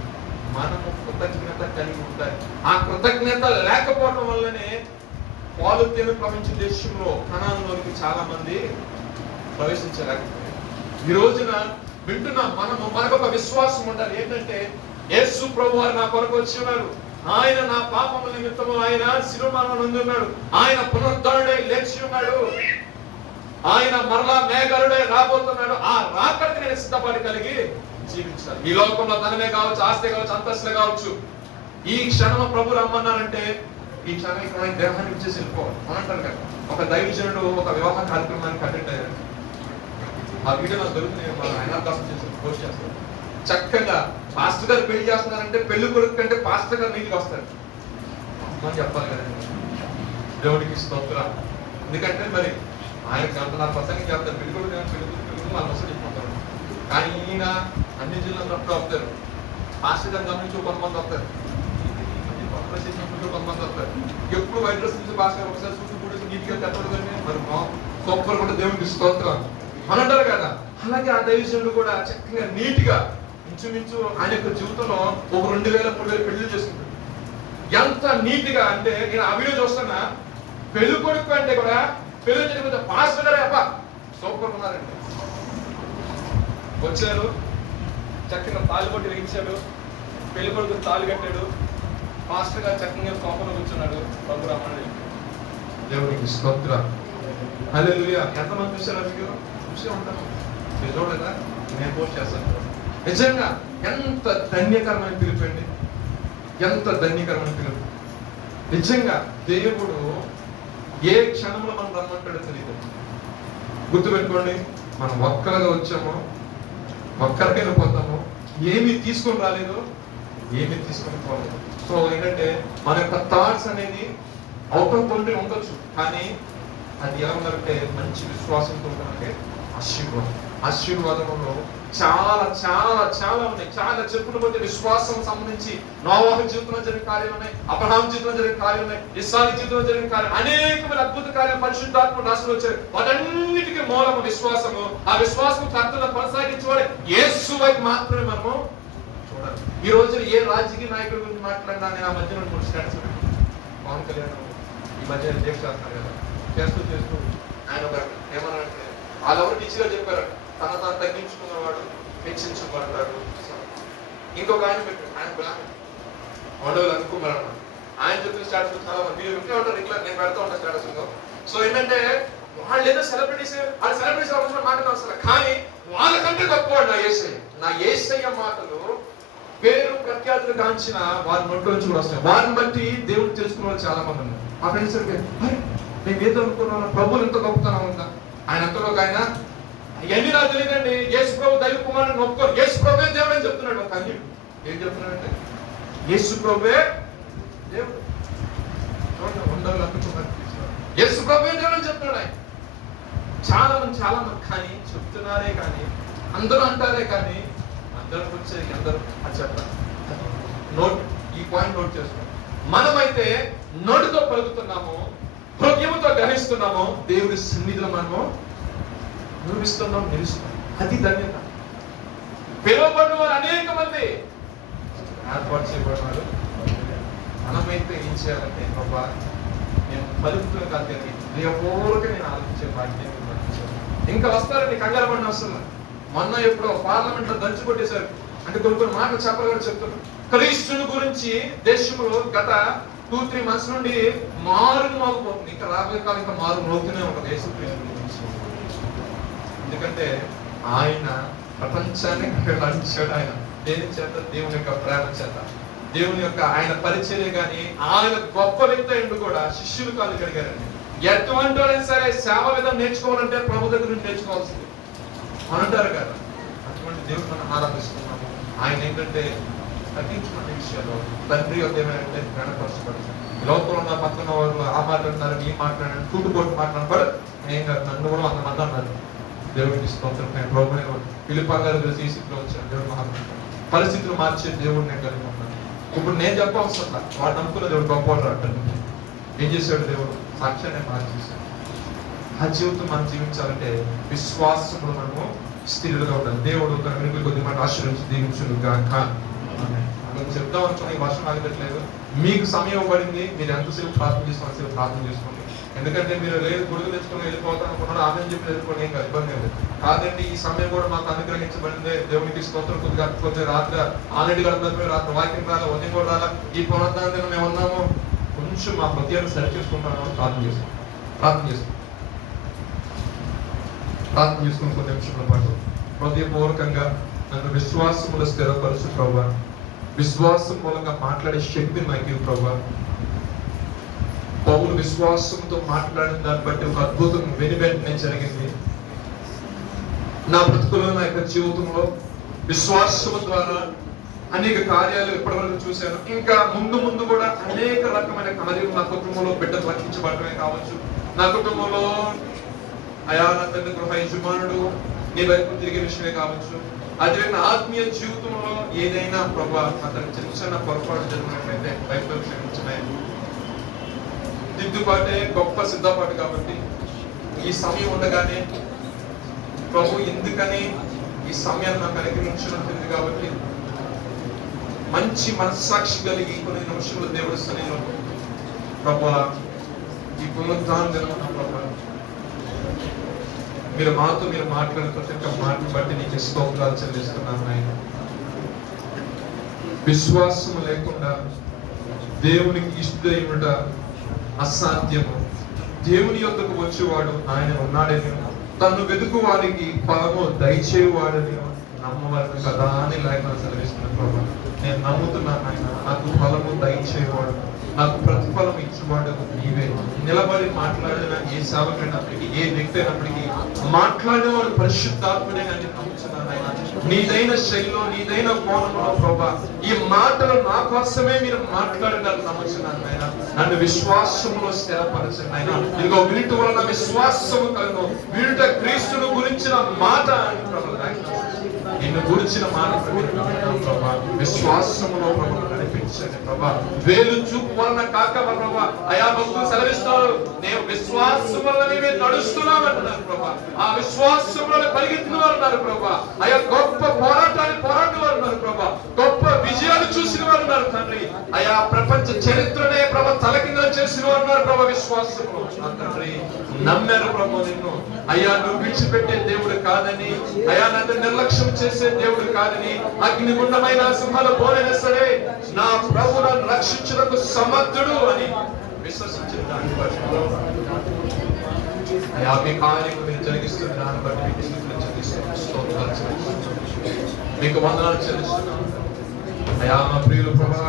మనము కృతజ్ఞత కలిగి ఉండాలి. ఆ కృతజ్ఞత లేకపోవడం వల్లనే పాలుతేను ప్రపంచ దేశంలో కనాన్లోకి చాలా మంది ప్రవేశించలేకపోయారు. ఈ రోజున వింటున్నా మనకు ఒక విశ్వాసం ఉండాలి. ఏంటంటే యేసు ప్రభు వారు నా కొరకు వచ్చి ఉన్నారు, ఆయన నా పాపముల నిమిత్తము ఆయన శిలువమరణం నొంది ఉన్నాడు, ఆయన పునరుద్ధరణుడై లేచి ఉన్నాడు, ఆయన మరలా మేఘరుడై రాబోతున్నాడు. ఆ రాకడికి నేను సిద్ధపడి కలిగి జీవించాలి. ఈ లోకంలో ధనమే కావచ్చు, ఆస్తి కావచ్చు, అంతస్తులే కావచ్చు. ఈ క్షణం ప్రభు రమ్మన్నారంటే ఈ క్షణం ఇక్కడ దేహాన్ని ఇచ్చేసి వెళ్ళిపోవాలి అని అంటారు కదా. ఒక దైవజనుడు ఒక వివాహ కార్యక్రమానికి అటెండ్ అయ్యారు. ఆ వీడియో నాకు దొరుకుతుంది, ఆయన కోసం పోస్ట్ చేస్తారు. చక్కగా పాస్టర్ గారు పెళ్లి చేస్తున్నారంటే పెళ్లి కొడుకు కంటే పాస్టర్ గారు నీటికి వస్తారు అని చెప్పాలి కదండి. దేవుడికి స్తోత్రం. ఎందుకంటే మరి ఆయన గంటన్నర ప్రసంగం చేస్తారు. పెళ్లి కొడుకు వాళ్ళు వస్తే చెప్పుకుంటారు. కానీ ఈయన అన్ని జిల్లాలో అప్పుడు వస్తారు. పాస్టర్ గారు గమనించి కొంతమంది వస్తారు, కొంతమంది వస్తారు. ఎప్పుడు వైట్ డ్రెస్ నుంచి పాస్టర్ గారు ఒకసారి చూసి కూడా నీట్గా చెప్పకూడదండి. మరి సూపర్ కూడా దేవుడికి స్తోత్రం అని అంటారు కదా. అలాగే ఆ దైవజనుడు కూడా చక్కగా నీట్ గా ఇంచుమించు ఆయన యొక్క జీవితంలో ఒక 2000-3000 పెళ్లి చేసుకుంటాడు. ఎంత నీట్ గా అంటే నేను ఆ వీడియో చూస్తున్నా. పెళ్లి కొడుకు అంటే కూడా పెళ్లి జరిగితే పాస్టర్ గారే అబ్బా సూపర్ ఉన్నారండి. వచ్చారు, చక్కగా తాళి కొట్టి వేయించాడు, పెళ్లి కొడుకు తాళి కట్టాడు, పాస్టర్ గారు చక్కగా కోపంలో కూర్చున్నాడు. ప్రభు రమ్మని దేవుడికి స్తోత్రం. హల్లెలూయా. ఎంతమంది చూసారా? వీడియో చూసే ఉంటాను, మీరు చూడలేదా? నేను పోస్ట్ చేస్తాను. నిజంగా ఎంత ధన్యకరమైన పిలుపండి, ఎంత ధన్యకరమైన పిలుపు. నిజంగా దేవుడు ఏ క్షణంలో మనం రమ్మంటాడో తెలియదు. గుర్తుపెట్టుకోండి, మనం ఒక్కరుగా వచ్చామో ఒక్కరికే పోతాము. ఏమి తీసుకొని రాలేదు, ఏమి తీసుకొని పోలేదు. సో ఏంటంటే మన యొక్క థాట్స్ అనేది అవుట్ ఆఫ్ బౌండరీ ఉండొచ్చు, కానీ అది ఎలా ఉండాలంటే మంచి విశ్వాసంతో ఉండాలంటే ఆశీర్వాదంలో చాలా చాలా చాలా ఉన్నాయి. చాలా చెప్పులు పోతే విశ్వాసం సంబంధించి నోవాహు జీవితంలో జరిగిన కార్యాలు ఉన్నాయి, అబ్రహాం జీవితంలో జరిగిన కార్యాలు ఉన్నాయి, ఇస్సాకు జీవితంలో జరిగిన కార్యాలు, అనేకమైన అద్భుత కార్యాలు పరిశుద్ధాత్మ రాసులు వచ్చాయి. వాటన్నిటికీ మూలము విశ్వాసము. ఆ విశ్వాసం కర్తలు కొనసాగించేవాడు యేసు వైపు మాత్రమే మనము చూడాలి. ఈ రోజు ఏ రాజకీయ నాయకుడి గురించి మాట్లాడినా నేను ఆ మధ్య 2-3 స్టాట్స్ పవన్ కళ్యాణ్ ఈ మధ్య రేపు చేస్తున్నారు కదా, చేస్తూ ఆయన ఒక ఏమన్నారంటే వాళ్ళెవరు టీచర్గా చెప్పారు, తన తాను తగ్గించుకున్నవాడు హెచ్చించబడతాడు. ఇంకొక ఆయన పెట్టారు, ఆయన బ్లాక్ వండవులు అనుకున్నారు. ఆయన చెప్పిన స్టాటస్ చాలా మంది మీరు ఉంటే ఉంటారు, ఇట్లా నేను పెడతా ఉంటాను స్టాటస్. సో ఏంటంటే వాళ్ళు ఏదో సెలబ్రిటీస్, వాళ్ళు సెలబ్రిటీస్ అవసరం మాటలు అవసరం, కానీ వాళ్ళకంటే గొప్పవాడు నా యేసయ్య మాటలు పేరు ప్రఖ్యాతులు కాంచిన వారి నోట్లో నుంచి కూడా వస్తాయి. వారిని బట్టి దేవుడు తెలుసుకున్న వాళ్ళు చాలా మంది ఉన్నారు. మా ఫ్రెండ్స్ నేను ఏదో అనుకున్నాను, ప్రభువులు ఎంత గొప్పతనం ఉందా. ఆయన అంతలో ఆయన అవన్నీ నాకు తెలియదండి, యేసు ప్రభు దైవ కుమారుని ఒప్పుకోరు, యేసు ప్రభువే దేవుడు అని చెప్తున్నాడు. ఒక అన్ని ఏం చెప్తున్నాడంటే యేసు ప్రభువే దేవుడు, ఉండలు అనుకున్నారు, యేసు ప్రభువే దేవుడు అని చెప్తున్నాడు ఆయన. చాలా మంది కానీ చెప్తున్నారే కానీ, అందరూ అంటారే కానీ, అందరికి వచ్చేది అందరూ అది చెప్పాలి. నోట్, ఈ పాయింట్ నోట్ చేసుకోండి. మనమైతే నోటితో పలుకుతున్నాము, హృదయముతో గ్రహిస్తున్నాము, దేవుడి సన్నిధిలో మనము నిలుస్తున్నాం, అది ధన్యత. పిలువబడిన వారు అనేక మంది ఏర్పాటు చేయబడినారు. మనమైతే ఏం చేయాలంటే బాబా నేను పలుకుతున్న కాదు, దేవుడికి నేను ఆలోచించే బాధ్యత. ఇంకా వస్తారండి, కంగారు పడిన అవసరం. మొన్న ఎప్పుడో పార్లమెంట్ లో దంచి కొట్టేశారు అంటే కొన్ని మాటలు చెప్పాలని చెప్తున్నారు. క్రీస్తుని గురించి దేశంలో గత 2-3 months నుండి మారుమోగిపోతుంది. ఇంకా రాబోయే కాలం ఇంకా మారుమోగుతూనే ఉంటుంది యేసు క్రీస్తు గురించి. ఎందుకంటే ఆయన ప్రపంచాన్ని నడిచాడు. ఆయన దేని చేత? దేవుని యొక్క ప్రేమ చేత, దేవుని యొక్క ఆయన పరిచర్య. కానీ ఆయన గొప్ప వ్యక్తి అయిండు కూడా శిష్యులు కాళ్ళు కడిగారండి. ఎటువంటి వాళ్ళైనా సరే సేవ విధానం నేర్చుకోవాలంటే ప్రభు దగ్గర నుంచి నేర్చుకోవాల్సింది అని అంటారు కదా. అటువంటి దేవుడు మనం ఆరాధిస్తున్నాము. ఆయన ఏంటంటే తగ్గించుకున్న విషయాల్లో తండ్రి యొక్క ఏమైనా గణపరచబడుతుంది. లోపల ఉన్న పక్కన వాళ్ళు ఆ మాట్లాడుతున్నారు, ఈ మాట్లాడారు, చుట్టుపోటు మాట్లాడబడు ఏం కాదు, నన్ను కూడా 100 మంది అన్నారు. దేవుడికి స్తోత్రం. నేను ప్రభుత్వ పిలుపంగారు ఈసీలో వచ్చాను. దేవుడు మహాత్మ పరిస్థితులు మార్చే దేవుడు నేను కలిగి ఉన్నాను. ఇప్పుడు నేను చెప్పవలసిన వాడు నమ్ముకున్న దేవుడు గొప్పవాడు అంటాను. ఏం చేశాడు దేవుడు? సాక్ష్యాన్ని మార్చేశాడు. ఆ జీవితం మనం జీవించాలంటే విశ్వాసంలో మనము స్థిరులుగా ఉండాలి. దేవుడు తన వెనుక కొద్ది మాట ఆశీర్వదించి దీవించునుగా. చెప్దాం అనుకున్న ఈ వర్షం ఆగట్లేదు. మీకు సమయం పడింది, మీరు ఎంతసేపు ప్రార్థన చేసుకోవాలి, ప్రార్థన చేసుకోండి. ఎందుకంటే మీరు లేదు గొడుగు తెచ్చుకొని వెళ్ళిపోతాను అనుకున్నాడు, ఆమె చెప్పి వెళ్ళిపోయి ఏం ఇబ్బంది లేదు. కాదండి ఈ సమయం కూడా మాకు అనుగ్రహించబడింది, దేవునికి స్తోత్రం. కొద్దిగా రాత్రి ఆల్రెడీ గడిపోయి రాత్రి వాక్యం రాలా, ఉదయం కూడా రాలా, ఈ పునరుద్ధానం మేము ఉన్నాము, కొంచెం మా హృదయాన్ని సరి చేసుకుంటాము. ప్రార్థన చేసుకుని కొన్ని నిమిషాల పాటు హృదయపూర్వకంగా నన్ను విశ్వాసములో స్థిరపరచు ప్రభా. విశ్వాసం మూలంగా మాట్లాడే శక్తిని నాకు ఇవ్వు ప్రభా. పౌలు విశ్వాసంతో మాట్లాడిన దాన్ని బట్టి ఒక అద్భుతం వెనువెంటనే జరిగింది. నా బ్రతుకులో, నా యొక్క జీవితంలో విశ్వాసం ద్వారా అనేక కార్యాలు ఇప్పటివరకు చూశాను. ఇంకా ముందు ముందు కూడా అనేక రకమైన కార్యాలు నా కుటుంబంలో బిడ్డలు రక్షించబడమే కావచ్చు, నా కుటుంబంలో అయా నా తండ్రి గృహ యజమానుడు నీ వైపు తిరిగే విషయమే కావచ్చు, అదే నా ఆత్మీయ జీవితంలో ఏదైనా ప్రభా అతను చిన్న చిన్న పొరపాటు జరిగినట్లయితే వైపు క్షమించమే. దిద్దుబాటే గొప్ప సిద్ధపాటు కాబట్టి ఈ సమయం ఉండగానే ప్రభు ఎందుకని ఈ సమయాన్ని నాకు అనుగ్రహించినట్టుంది కాబట్టి మంచి మనస్సాక్షి కలిగి కొన్ని నిమిషంలో దేవుడి సన్నిధిలో ప్రభా ఈ పునరుద్ధానం ప్రభా మీరు మాట్లాడిన ప్రతి ఒక్క మాటను బట్టి నీకు స్తోత్రాలు చెల్లిస్తున్నాను నాయన. విశ్వాసం లేకుండా దేవునికి ఇష్టముట అసాధ్యము. దేవుని యొద్దకు వచ్చేవాడు ఆయన ఉన్నాడని, తను వెతుకు వారికి ఫలము దయచేవాడని నమ్మవారిని కదా అని లేఖనాలు సెలవిస్తున్న ప్రభా. నేను నమ్ముతున్నాను ఆయన, నాకు ఫలము దయచేవాడు, నాకు ప్రతిఫలం ఇచ్చేవాడు నీవే. నిలబడి మాట్లాడిన ఏ సేవకుడైనప్పటికీ, ఏ వ్యక్తి అయినప్పటికీ మాట్లాడేవాడు పరిశుద్ధాత్ముడే అని నమ్ముతున్నాను ఆయన. నీదైన శైలిలో, నీదైన కోణంలో ప్రభా ఈ మాటలు నా కోసమే మీరు మాట్లాడినారు నమ్ముతున్నాను ఆయన. నన్ను విశ్వాసములో స్థిరపరచండి ఆయన. ఇదిగో వినుట వలన విశ్వాసము కలుగును, వినుట క్రీస్తును గురించిన మాట అని ప్రభా నిన్ను గురించిన మాట ప్రభా విశ్వాసములో ప్రభా నడిపించండి ప్రభా. వేలు చూపు వలన కాక ప్రభా అయా భక్తులు సెలవిస్తారు, నేను విశ్వాసం వల్ల నీవే నడుస్తున్నామంటున్నారు ప్రభా. ఆ విశ్వాసంలో పరిగెత్తిన వారు ఉన్నారు ప్రభా. అయా గొప్ప పోరాటాన్ని పోరాడిన వారు ఉన్నారు ప్రభా. గొప్ప విజయాలు చూసిన వారు ఉన్నారు తండ్రి. అయా ప్రపంచ చరిత్రనే ప్రభా తలకిందులు చేసిన వారు ఉన్నారు ప్రభా. విశ్వాసంలో తండ్రి నమ్మారు ప్రభా నిన్ను. అయ్యా నువ్వు విడిచిపెట్టే దేవుడు కాదని, అయా నన్ను నిర్లక్ష్యం చేసే దేవుడు కాదని, అగ్నిగుండమైన సింహాల పోనైనా సరే నా ప్రభు నన్ను రక్షించుటకు సమర్థుడు అని విశ్వసించిన దాన్ని బట్టి అయా మీ కార్యము మీరు జరిగిస్తున్న దాన్ని బట్టి మీకు వందనాలు చెల్లిస్తున్నాను. అయా మా ప్రియులు ప్రభా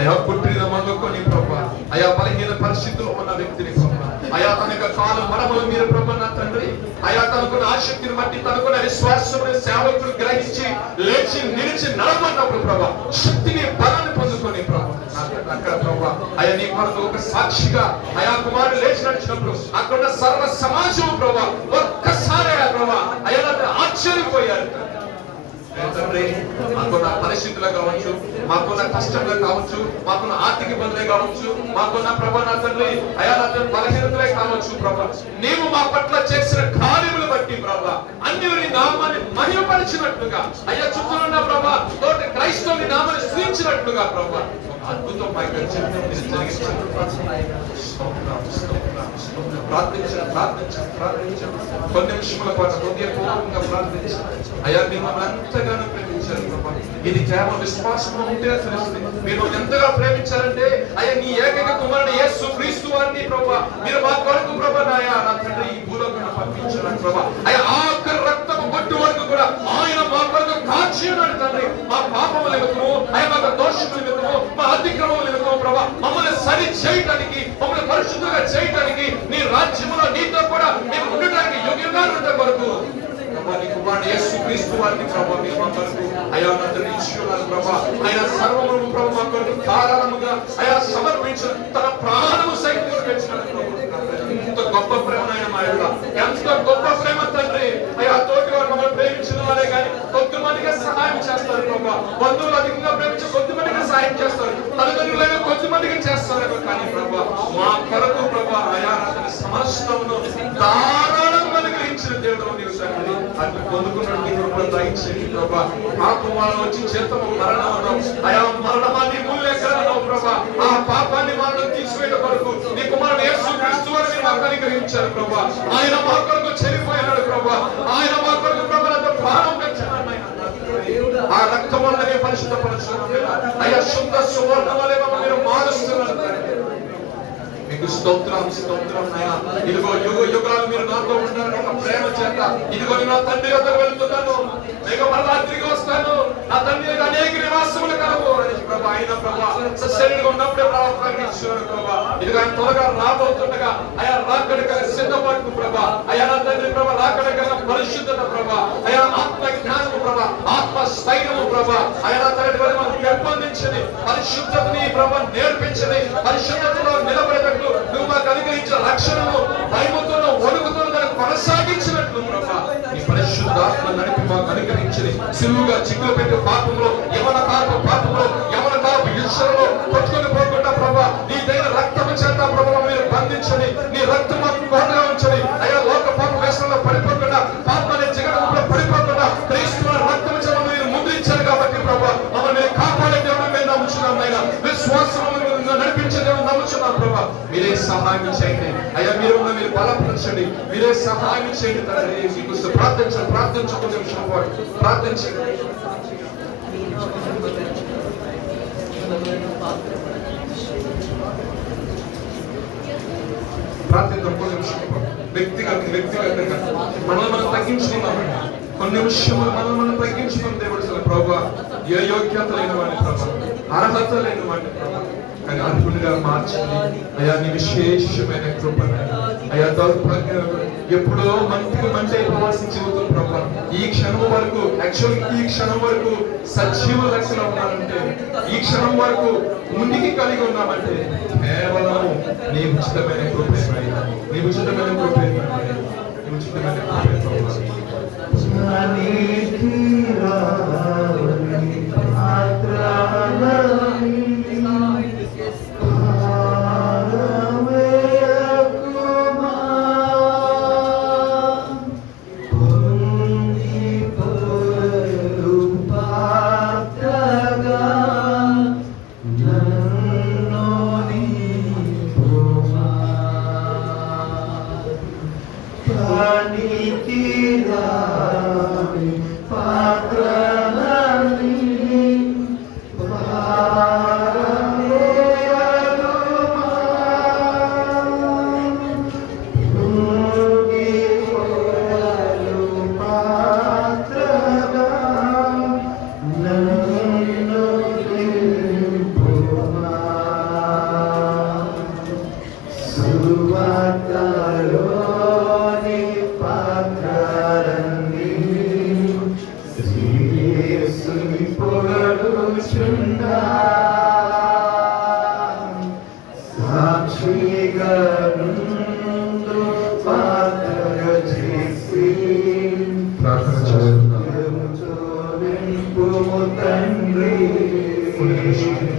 అయా పుట్టిన మొదలుకొని ప్రభా అయా బలహీన పరిస్థితుల్లో ఉన్న వ్యక్తిని ప్రభా అయా తన యొక్క కాలం మరములు మీరు ప్రభా నా తండ్రి అయా తనకున్న ఆసక్తిని బట్టి తనకున్న విశ్వాసముని సేవకుడు గ్రహించి లేచి నిలిచి నడమన్నప్పుడు ప్రభా శక్తిని బలాన్ని పొందుకొని ప్రభా అక్కడ ప్రభా అయా నీ కొరకు ఒక సాక్షిగా అయా కుమారుడు లేచి నడిచినప్పుడు అక్కడ సర్వ సమాజం ప్రభా ఒక్కసారి ప్రభా అయా ఆశ్చర్యపోయారు. మాకున్న పరిస్థితులు కావచ్చు, మాకున్న కష్టంలో కావచ్చు, మాకున్న ఆర్థిక ఇబ్బందులే కావచ్చు, మాకున్న ప్రభా నా తండ్రి అయా నా తండ్రి బలహీనతలే కావచ్చు ప్రభా నీవు మా పట్ల చేసిన కార్యములు బట్టి ప్రభా అన్ని నామాన్ని మహిమపరిచినట్లుగా అయ్యా చుట్టూనున్న ప్రభా తోటి క్రైస్తవుని నామాన్ని స్థిరించినట్లుగా ప్రభా అద్భుతం కొన్ని నిమిషముల పాటు హృదయపూర్వకంగా ప్రార్థించారు. అయ్యా మిమ్మల్ని ఎంతగానో ప్రేమించారు ప్రభా. ఇది కేవలం విశ్వాసంలో ఉంటేనే తెలుస్తుంది. మీరు ఎంతగా ప్రేమించారంటే అయ్యా నీ ఏకైక కుమారుడు యేసు క్రీస్తు వారిని ప్రభా మీరు మా కొరకు ప్రభా నాయా నా తండ్రి ఈ భూలోకాన్ని పంపించారు ప్రభా. అయ్యా ఆఖరి రక్తము బొట్టు వరకు కూడా ఆయన మా కొరకు కాచి ఉన్నాడు తండ్రి. మా పాపముల నిమిత్తము అయ్యా మా దోషముల నిమిత్తము మా అతిక్రమముల నిమిత్తము ప్రభా మమ్మల్ని సరి చేయటానికి, మమ్మల్ని పరిశుద్ధంగా చేయటానికి, నీ రాజ్యములో నీతో కూడా మేము ఉండటానికి యోగ్యంగా ఉండే కొరకు కుమారుడు యేసు క్రీస్తు వారిని ప్రభా మీరు మా కొరకు అయా నందరి ఇచ్చున్నారు ప్రభా. ఆయన సర్వము ప్రభా మా కొరకు ధారాళముగా అయా సమర్పించిన తన ప్రాణము సైతం పెంచినాడు ప్రభు. ఎంత గొప్ప ప్రేమ ఆయన మా యొక్క, ఎంత గొప్ప ప్రేమ తండ్రి. అయా తోటి వారు మమ్మల్ని ప్రేమించిన వారే కానీ కొద్ది మందిగా సహాయం చేస్తారు ప్రభా. బంధువులు అధికంగా ప్రేమించి కొద్ది మందిగా సహాయం చేస్తారు, తల్లిదండ్రులైనా కొద్ది మందిగా చేస్తారు కానీ ప్రభా మా కొరకు ప్రభా అయా అతని సమస్తమును ధారాళంగా అనుగ్రహించిన దేవుడు నీవు తండ్రి. అటు పొందుకున్నట్టు నీ కృపను దయచేయండి ప్రభా. పాపం వచ్చి చేతము మరణం అయా మరణమాన్ని మూల్యకరణం ప్రభా ఆ పాపాన్ని మనం తీసివేట కొరకు నీ కుమారుడు యేసు క్రీస్తు వారిని మాకు అనుగ్రహించారు ప్రభా. ఆయన మా కొరకు చనిపోయినాడు ప్రభా. ఆయన మా కొరకు ప్రభా ప్రాణం పెంచాడు. ఆ రక్తం వల్లనే పరిశుద్ధపరచుకున్నాడు అయ్యా. శుద్ధ సువర్ణ వలె మీరు మారుస్తున్నారు. మీకు స్తోత్రం స్తోత్రం నాయనా. ఇదిగో యుగ యుగాలు మీరు నాతో ఉన్నారు ఒక ప్రేమ చేత. ఇదిగో నా తండ్రి వద్దకు వెళ్తున్నాను. నేను మరలా తిరిగి వస్తాను, నా తండ్రి అనేక నివాసములు కలవు అని ప్రభు ఆయన ప్రభు సశరీరంగా ఉన్నప్పుడే ప్రభు ప్రకటించాడు ప్రభు. ఇది ఆయన త్వరగా రాబోతుండగా అయా రాకడగా సిద్ధపడుతు ప్రభు. అయా నా తండ్రి ప్రభు రాకడగా పరిశుద్ధత ప్రభు, అయా ఆత్మ జ్ఞానము ప్రభు, ఆత్మ స్థైర్యము ప్రభు, అయా నా తండ్రి మనం పెంపొందించని పరిశుద్ధతని ప్రభు నేర్పించని పరిశుద్ధతలో నిలబడేటట్లు నువ్వు మాకు అనుగ్రహించిన రక్షణను భయముతోనూ వణుకుతోనూ దాన్ని కొనసాగించినట్లు ప్రభు నీ పరిశుద్ధాత్మ నడిపి మాకు అనుగ్రహించని సులువుగా చిక్కులు పెట్టే పాపంలో యవన పాపంలో యవన కాపు ఇరుషులలో కొట్టుకొని పోకుండా ప్రభు నీ దైన రక్తము చేత ప్రభు మీరు బంధించని నీ రక్తం మాకు కోటగా ఉంచని అయ్యా లోక పాప వేషంలో పడిపోకుండా పాప అనే జగడంలో పడిపోకుండా క్రీస్తు రక్తము చేత మీరు ముద్రించారు కాబట్టి ప్రభు మమ్మల్ని మీరు కాపాడే దేవుడు మేము నమ్ముచున్నాం నాయన. విశ్వాసం నడిపించే దేవుడు నమ్ముచున్నాం ప్రభు. మీరే సహాయం చేయండి అయ్యా, మీరు బలపరచండి, మీరే సహాయం చేయండి తండ్రి. మీకు ప్రార్థించుకునే విషయం ప్రార్థించండి. ప్రార్థిద్దాం కొన్ని నిమిషం వ్యక్తిగతంగా మనం తగ్గించుకున్నామండి. కొన్ని నిమిషములు మనం తగ్గించుకున్న దేవుడు ప్రభు ఏ యోగ్యత లేని వాడిని ప్రభు, అర్హత లేని వాడిని ప్రభు, కానీ అర్హులుగా మార్చింది అయ్యా నీ విశేషమైన కృపను అయ్యా. దౌర్భాగ్యం ఎప్పుడో మంటే పోవాల్సిన జీవితం ప్రభు ఈ క్షణం వరకు ఈ క్షణం వరకు సజీవ లక్షణం ఉన్నామంటే, ఈ క్షణం వరకు ఉనికి కలిగి ఉన్నామంటే కేవలం నీ ఉచితమైన కృపే, నీ ఉచితమైన కృపే, నీ ఉచితమైన కృపే ప్రభు.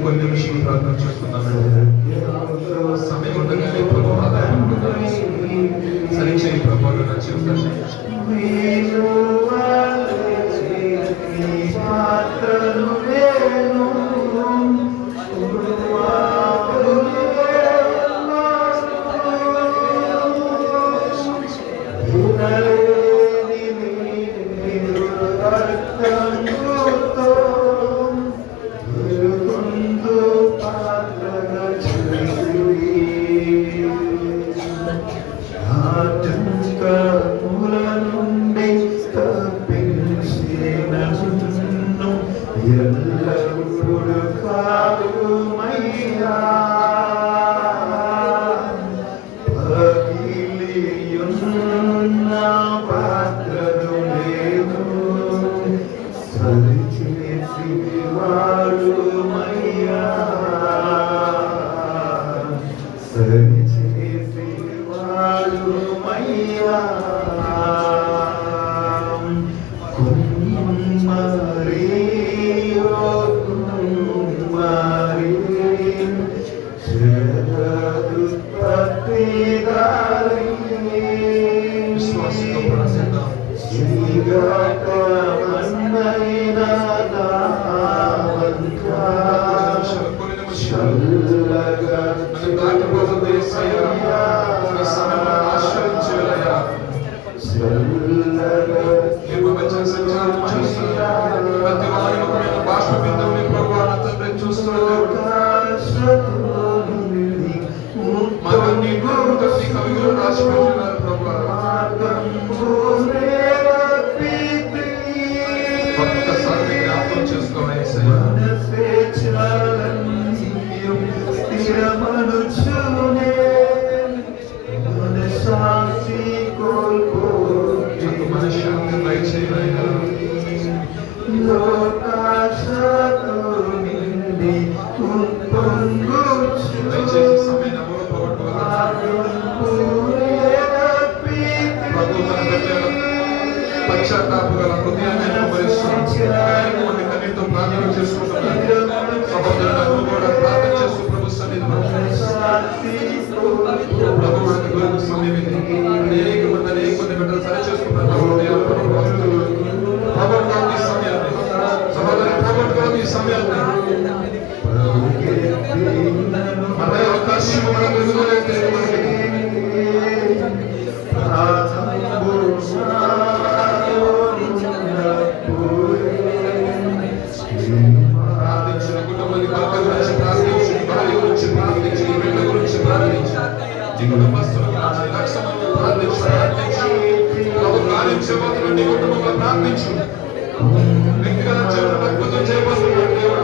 కొన్ని నిమిషం ప్రార్థన చేస్తున్నాను. సమయం ఉండగానే ప్రభు సరి చేయి ప్రభు నా జీవితాన్ని. మనశ్శాంతి దయచేయనైనా. దయచేసి సమయం ఎవరు పోగొట్టుకోవద్దు. ప్రభు తన బిడ్డల పశ్చాత్తాప గల హృదయాన్ని అనుభవిస్తున్నాడు. మన కన్నీటితో ప్రార్థన చేసుకుంటున్నాడు. సహోదరులను కూడా ప్రార్థన చేస్తూ ప్రభు సన్నిధిలో ప్రభు మనకు సమయం ఇది. అనేక మంది బిడ్డలు సరి చేసుకుంటున్నారు. పోగొట్టుకోవద్దు ఈ సమయాన్ని. సహోదరు పోగొట్టుకోవద్దు ఈ సమయాన్ని. మన అవకాశం మనకు ఎదుగులేతే ప్రార్థించిన కుటుంబాన్ని భర్త గురించి ప్రార్థించి, భార్య గురించి ప్రార్థించి, బిడ్డ గురించి ప్రార్థించి, నీ కుటుంబస్తుల గురించి, లక్ష్యాలను ప్రార్థించి, ప్రభు కార్యం చేయబోతున్న నీ కుటుంబంలో ప్రార్థించు. వ్యక్తిగత జీవనం అద్భుతం చేయబోతున్నాడు దేవుడు.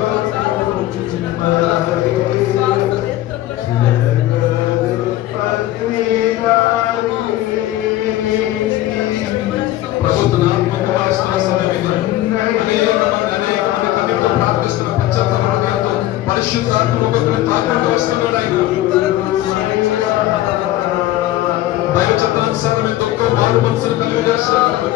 ప్రభుత్వ ఆత్మకు వాస్తున్న సమయం ఇది. అనేక మంది కన్నీటితో ప్రార్థిస్తున్న పశ్చాత్తాప హృదయంతో పరిశుద్ధాత్మ ఒక్కొక్కరిని తాకుంటూ వస్తున్నాడు ఆయన. దైవ చిత్తానుసారమే దుఃఖం మారు మనసును కలిగజేస్తాడు.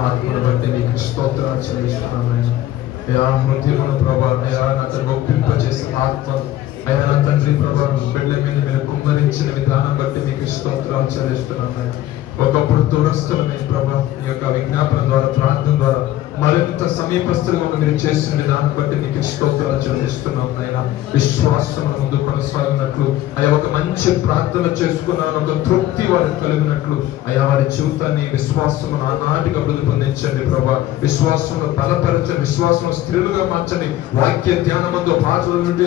ఆత్మను బట్టి నీకు స్తోత్రాలు చెల్లిస్తున్నాను. అయా మృత్యువును ప్రభా, అయా నా తండ్రి ఒప్పింపజేసి ఆత్మ, అయా నా తండ్రి ప్రభా బిడ్డ మీద మీరు కుమ్మరించిన విధానం బట్టి మీకు స్తోత్రాలు చెల్లిస్తున్నాను. ఒకప్పుడు దూరస్తులమే ప్రభా, ఈ యొక్క విజ్ఞాపన ద్వారా, ప్రార్థన ద్వారా మరింత సమీపస్తులుగా మీరు చేసిన విధానం బట్టి మీకు స్తోత్రాలు చెల్లిస్తున్నాం. నాయనా విశ్వాసం ముందు కొనసాగినట్లు, అయా ఒక మంచి ప్రార్థన చేసుకున్నాను, ఒక తృప్తి వారికి కలిగినట్లు, అయా వారి జీవితాన్ని విశ్వాసం ఆనాటికి అభివృద్ధి పొందించండి ప్రభా. విశ్వాసంలో బలపరచండి, విశ్వాసంలో స్త్రీలుగా మార్చండి. వాక్య ధ్యానమందు పాటల నుండి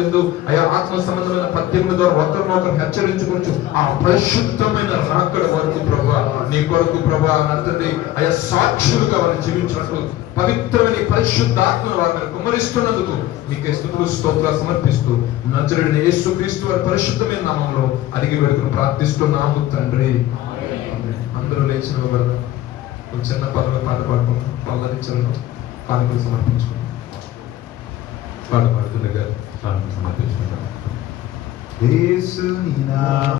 అయా ఆత్మ సంబంధమైన పద్యముల ద్వారా ఒకరినొకరు హెచ్చరించుకోవచ్చు. ఆ పరిశుద్ధమైన రాకడ వరకు ప్రభా, నీ కొరకు ప్రభా నడుతుంది. అయా సాక్షులుగా వారు జీవించినట్లు పవిత్రమైన పరిశుద్ధాత్మను వారి మీద కుమ్మరిస్తున్నందుకు నీకే స్తుతులు స్తోత్రాలు సమర్పిస్తూ నజరేయుడైన యేసుక్రీస్తు వారి పరిశుద్ధమైన నామములో అడిగి వేడుకుని ప్రార్థిస్తున్నాము తండ్రి. అందరూ లేచిన వారు చిన్న పనులు పాట పాడుకుంటాం. పల్లవించలను కానుకలు సమర్పించుకుంటాం. పాట పాడుతుండగా కానుకలు సమర్పించుకుంటాం.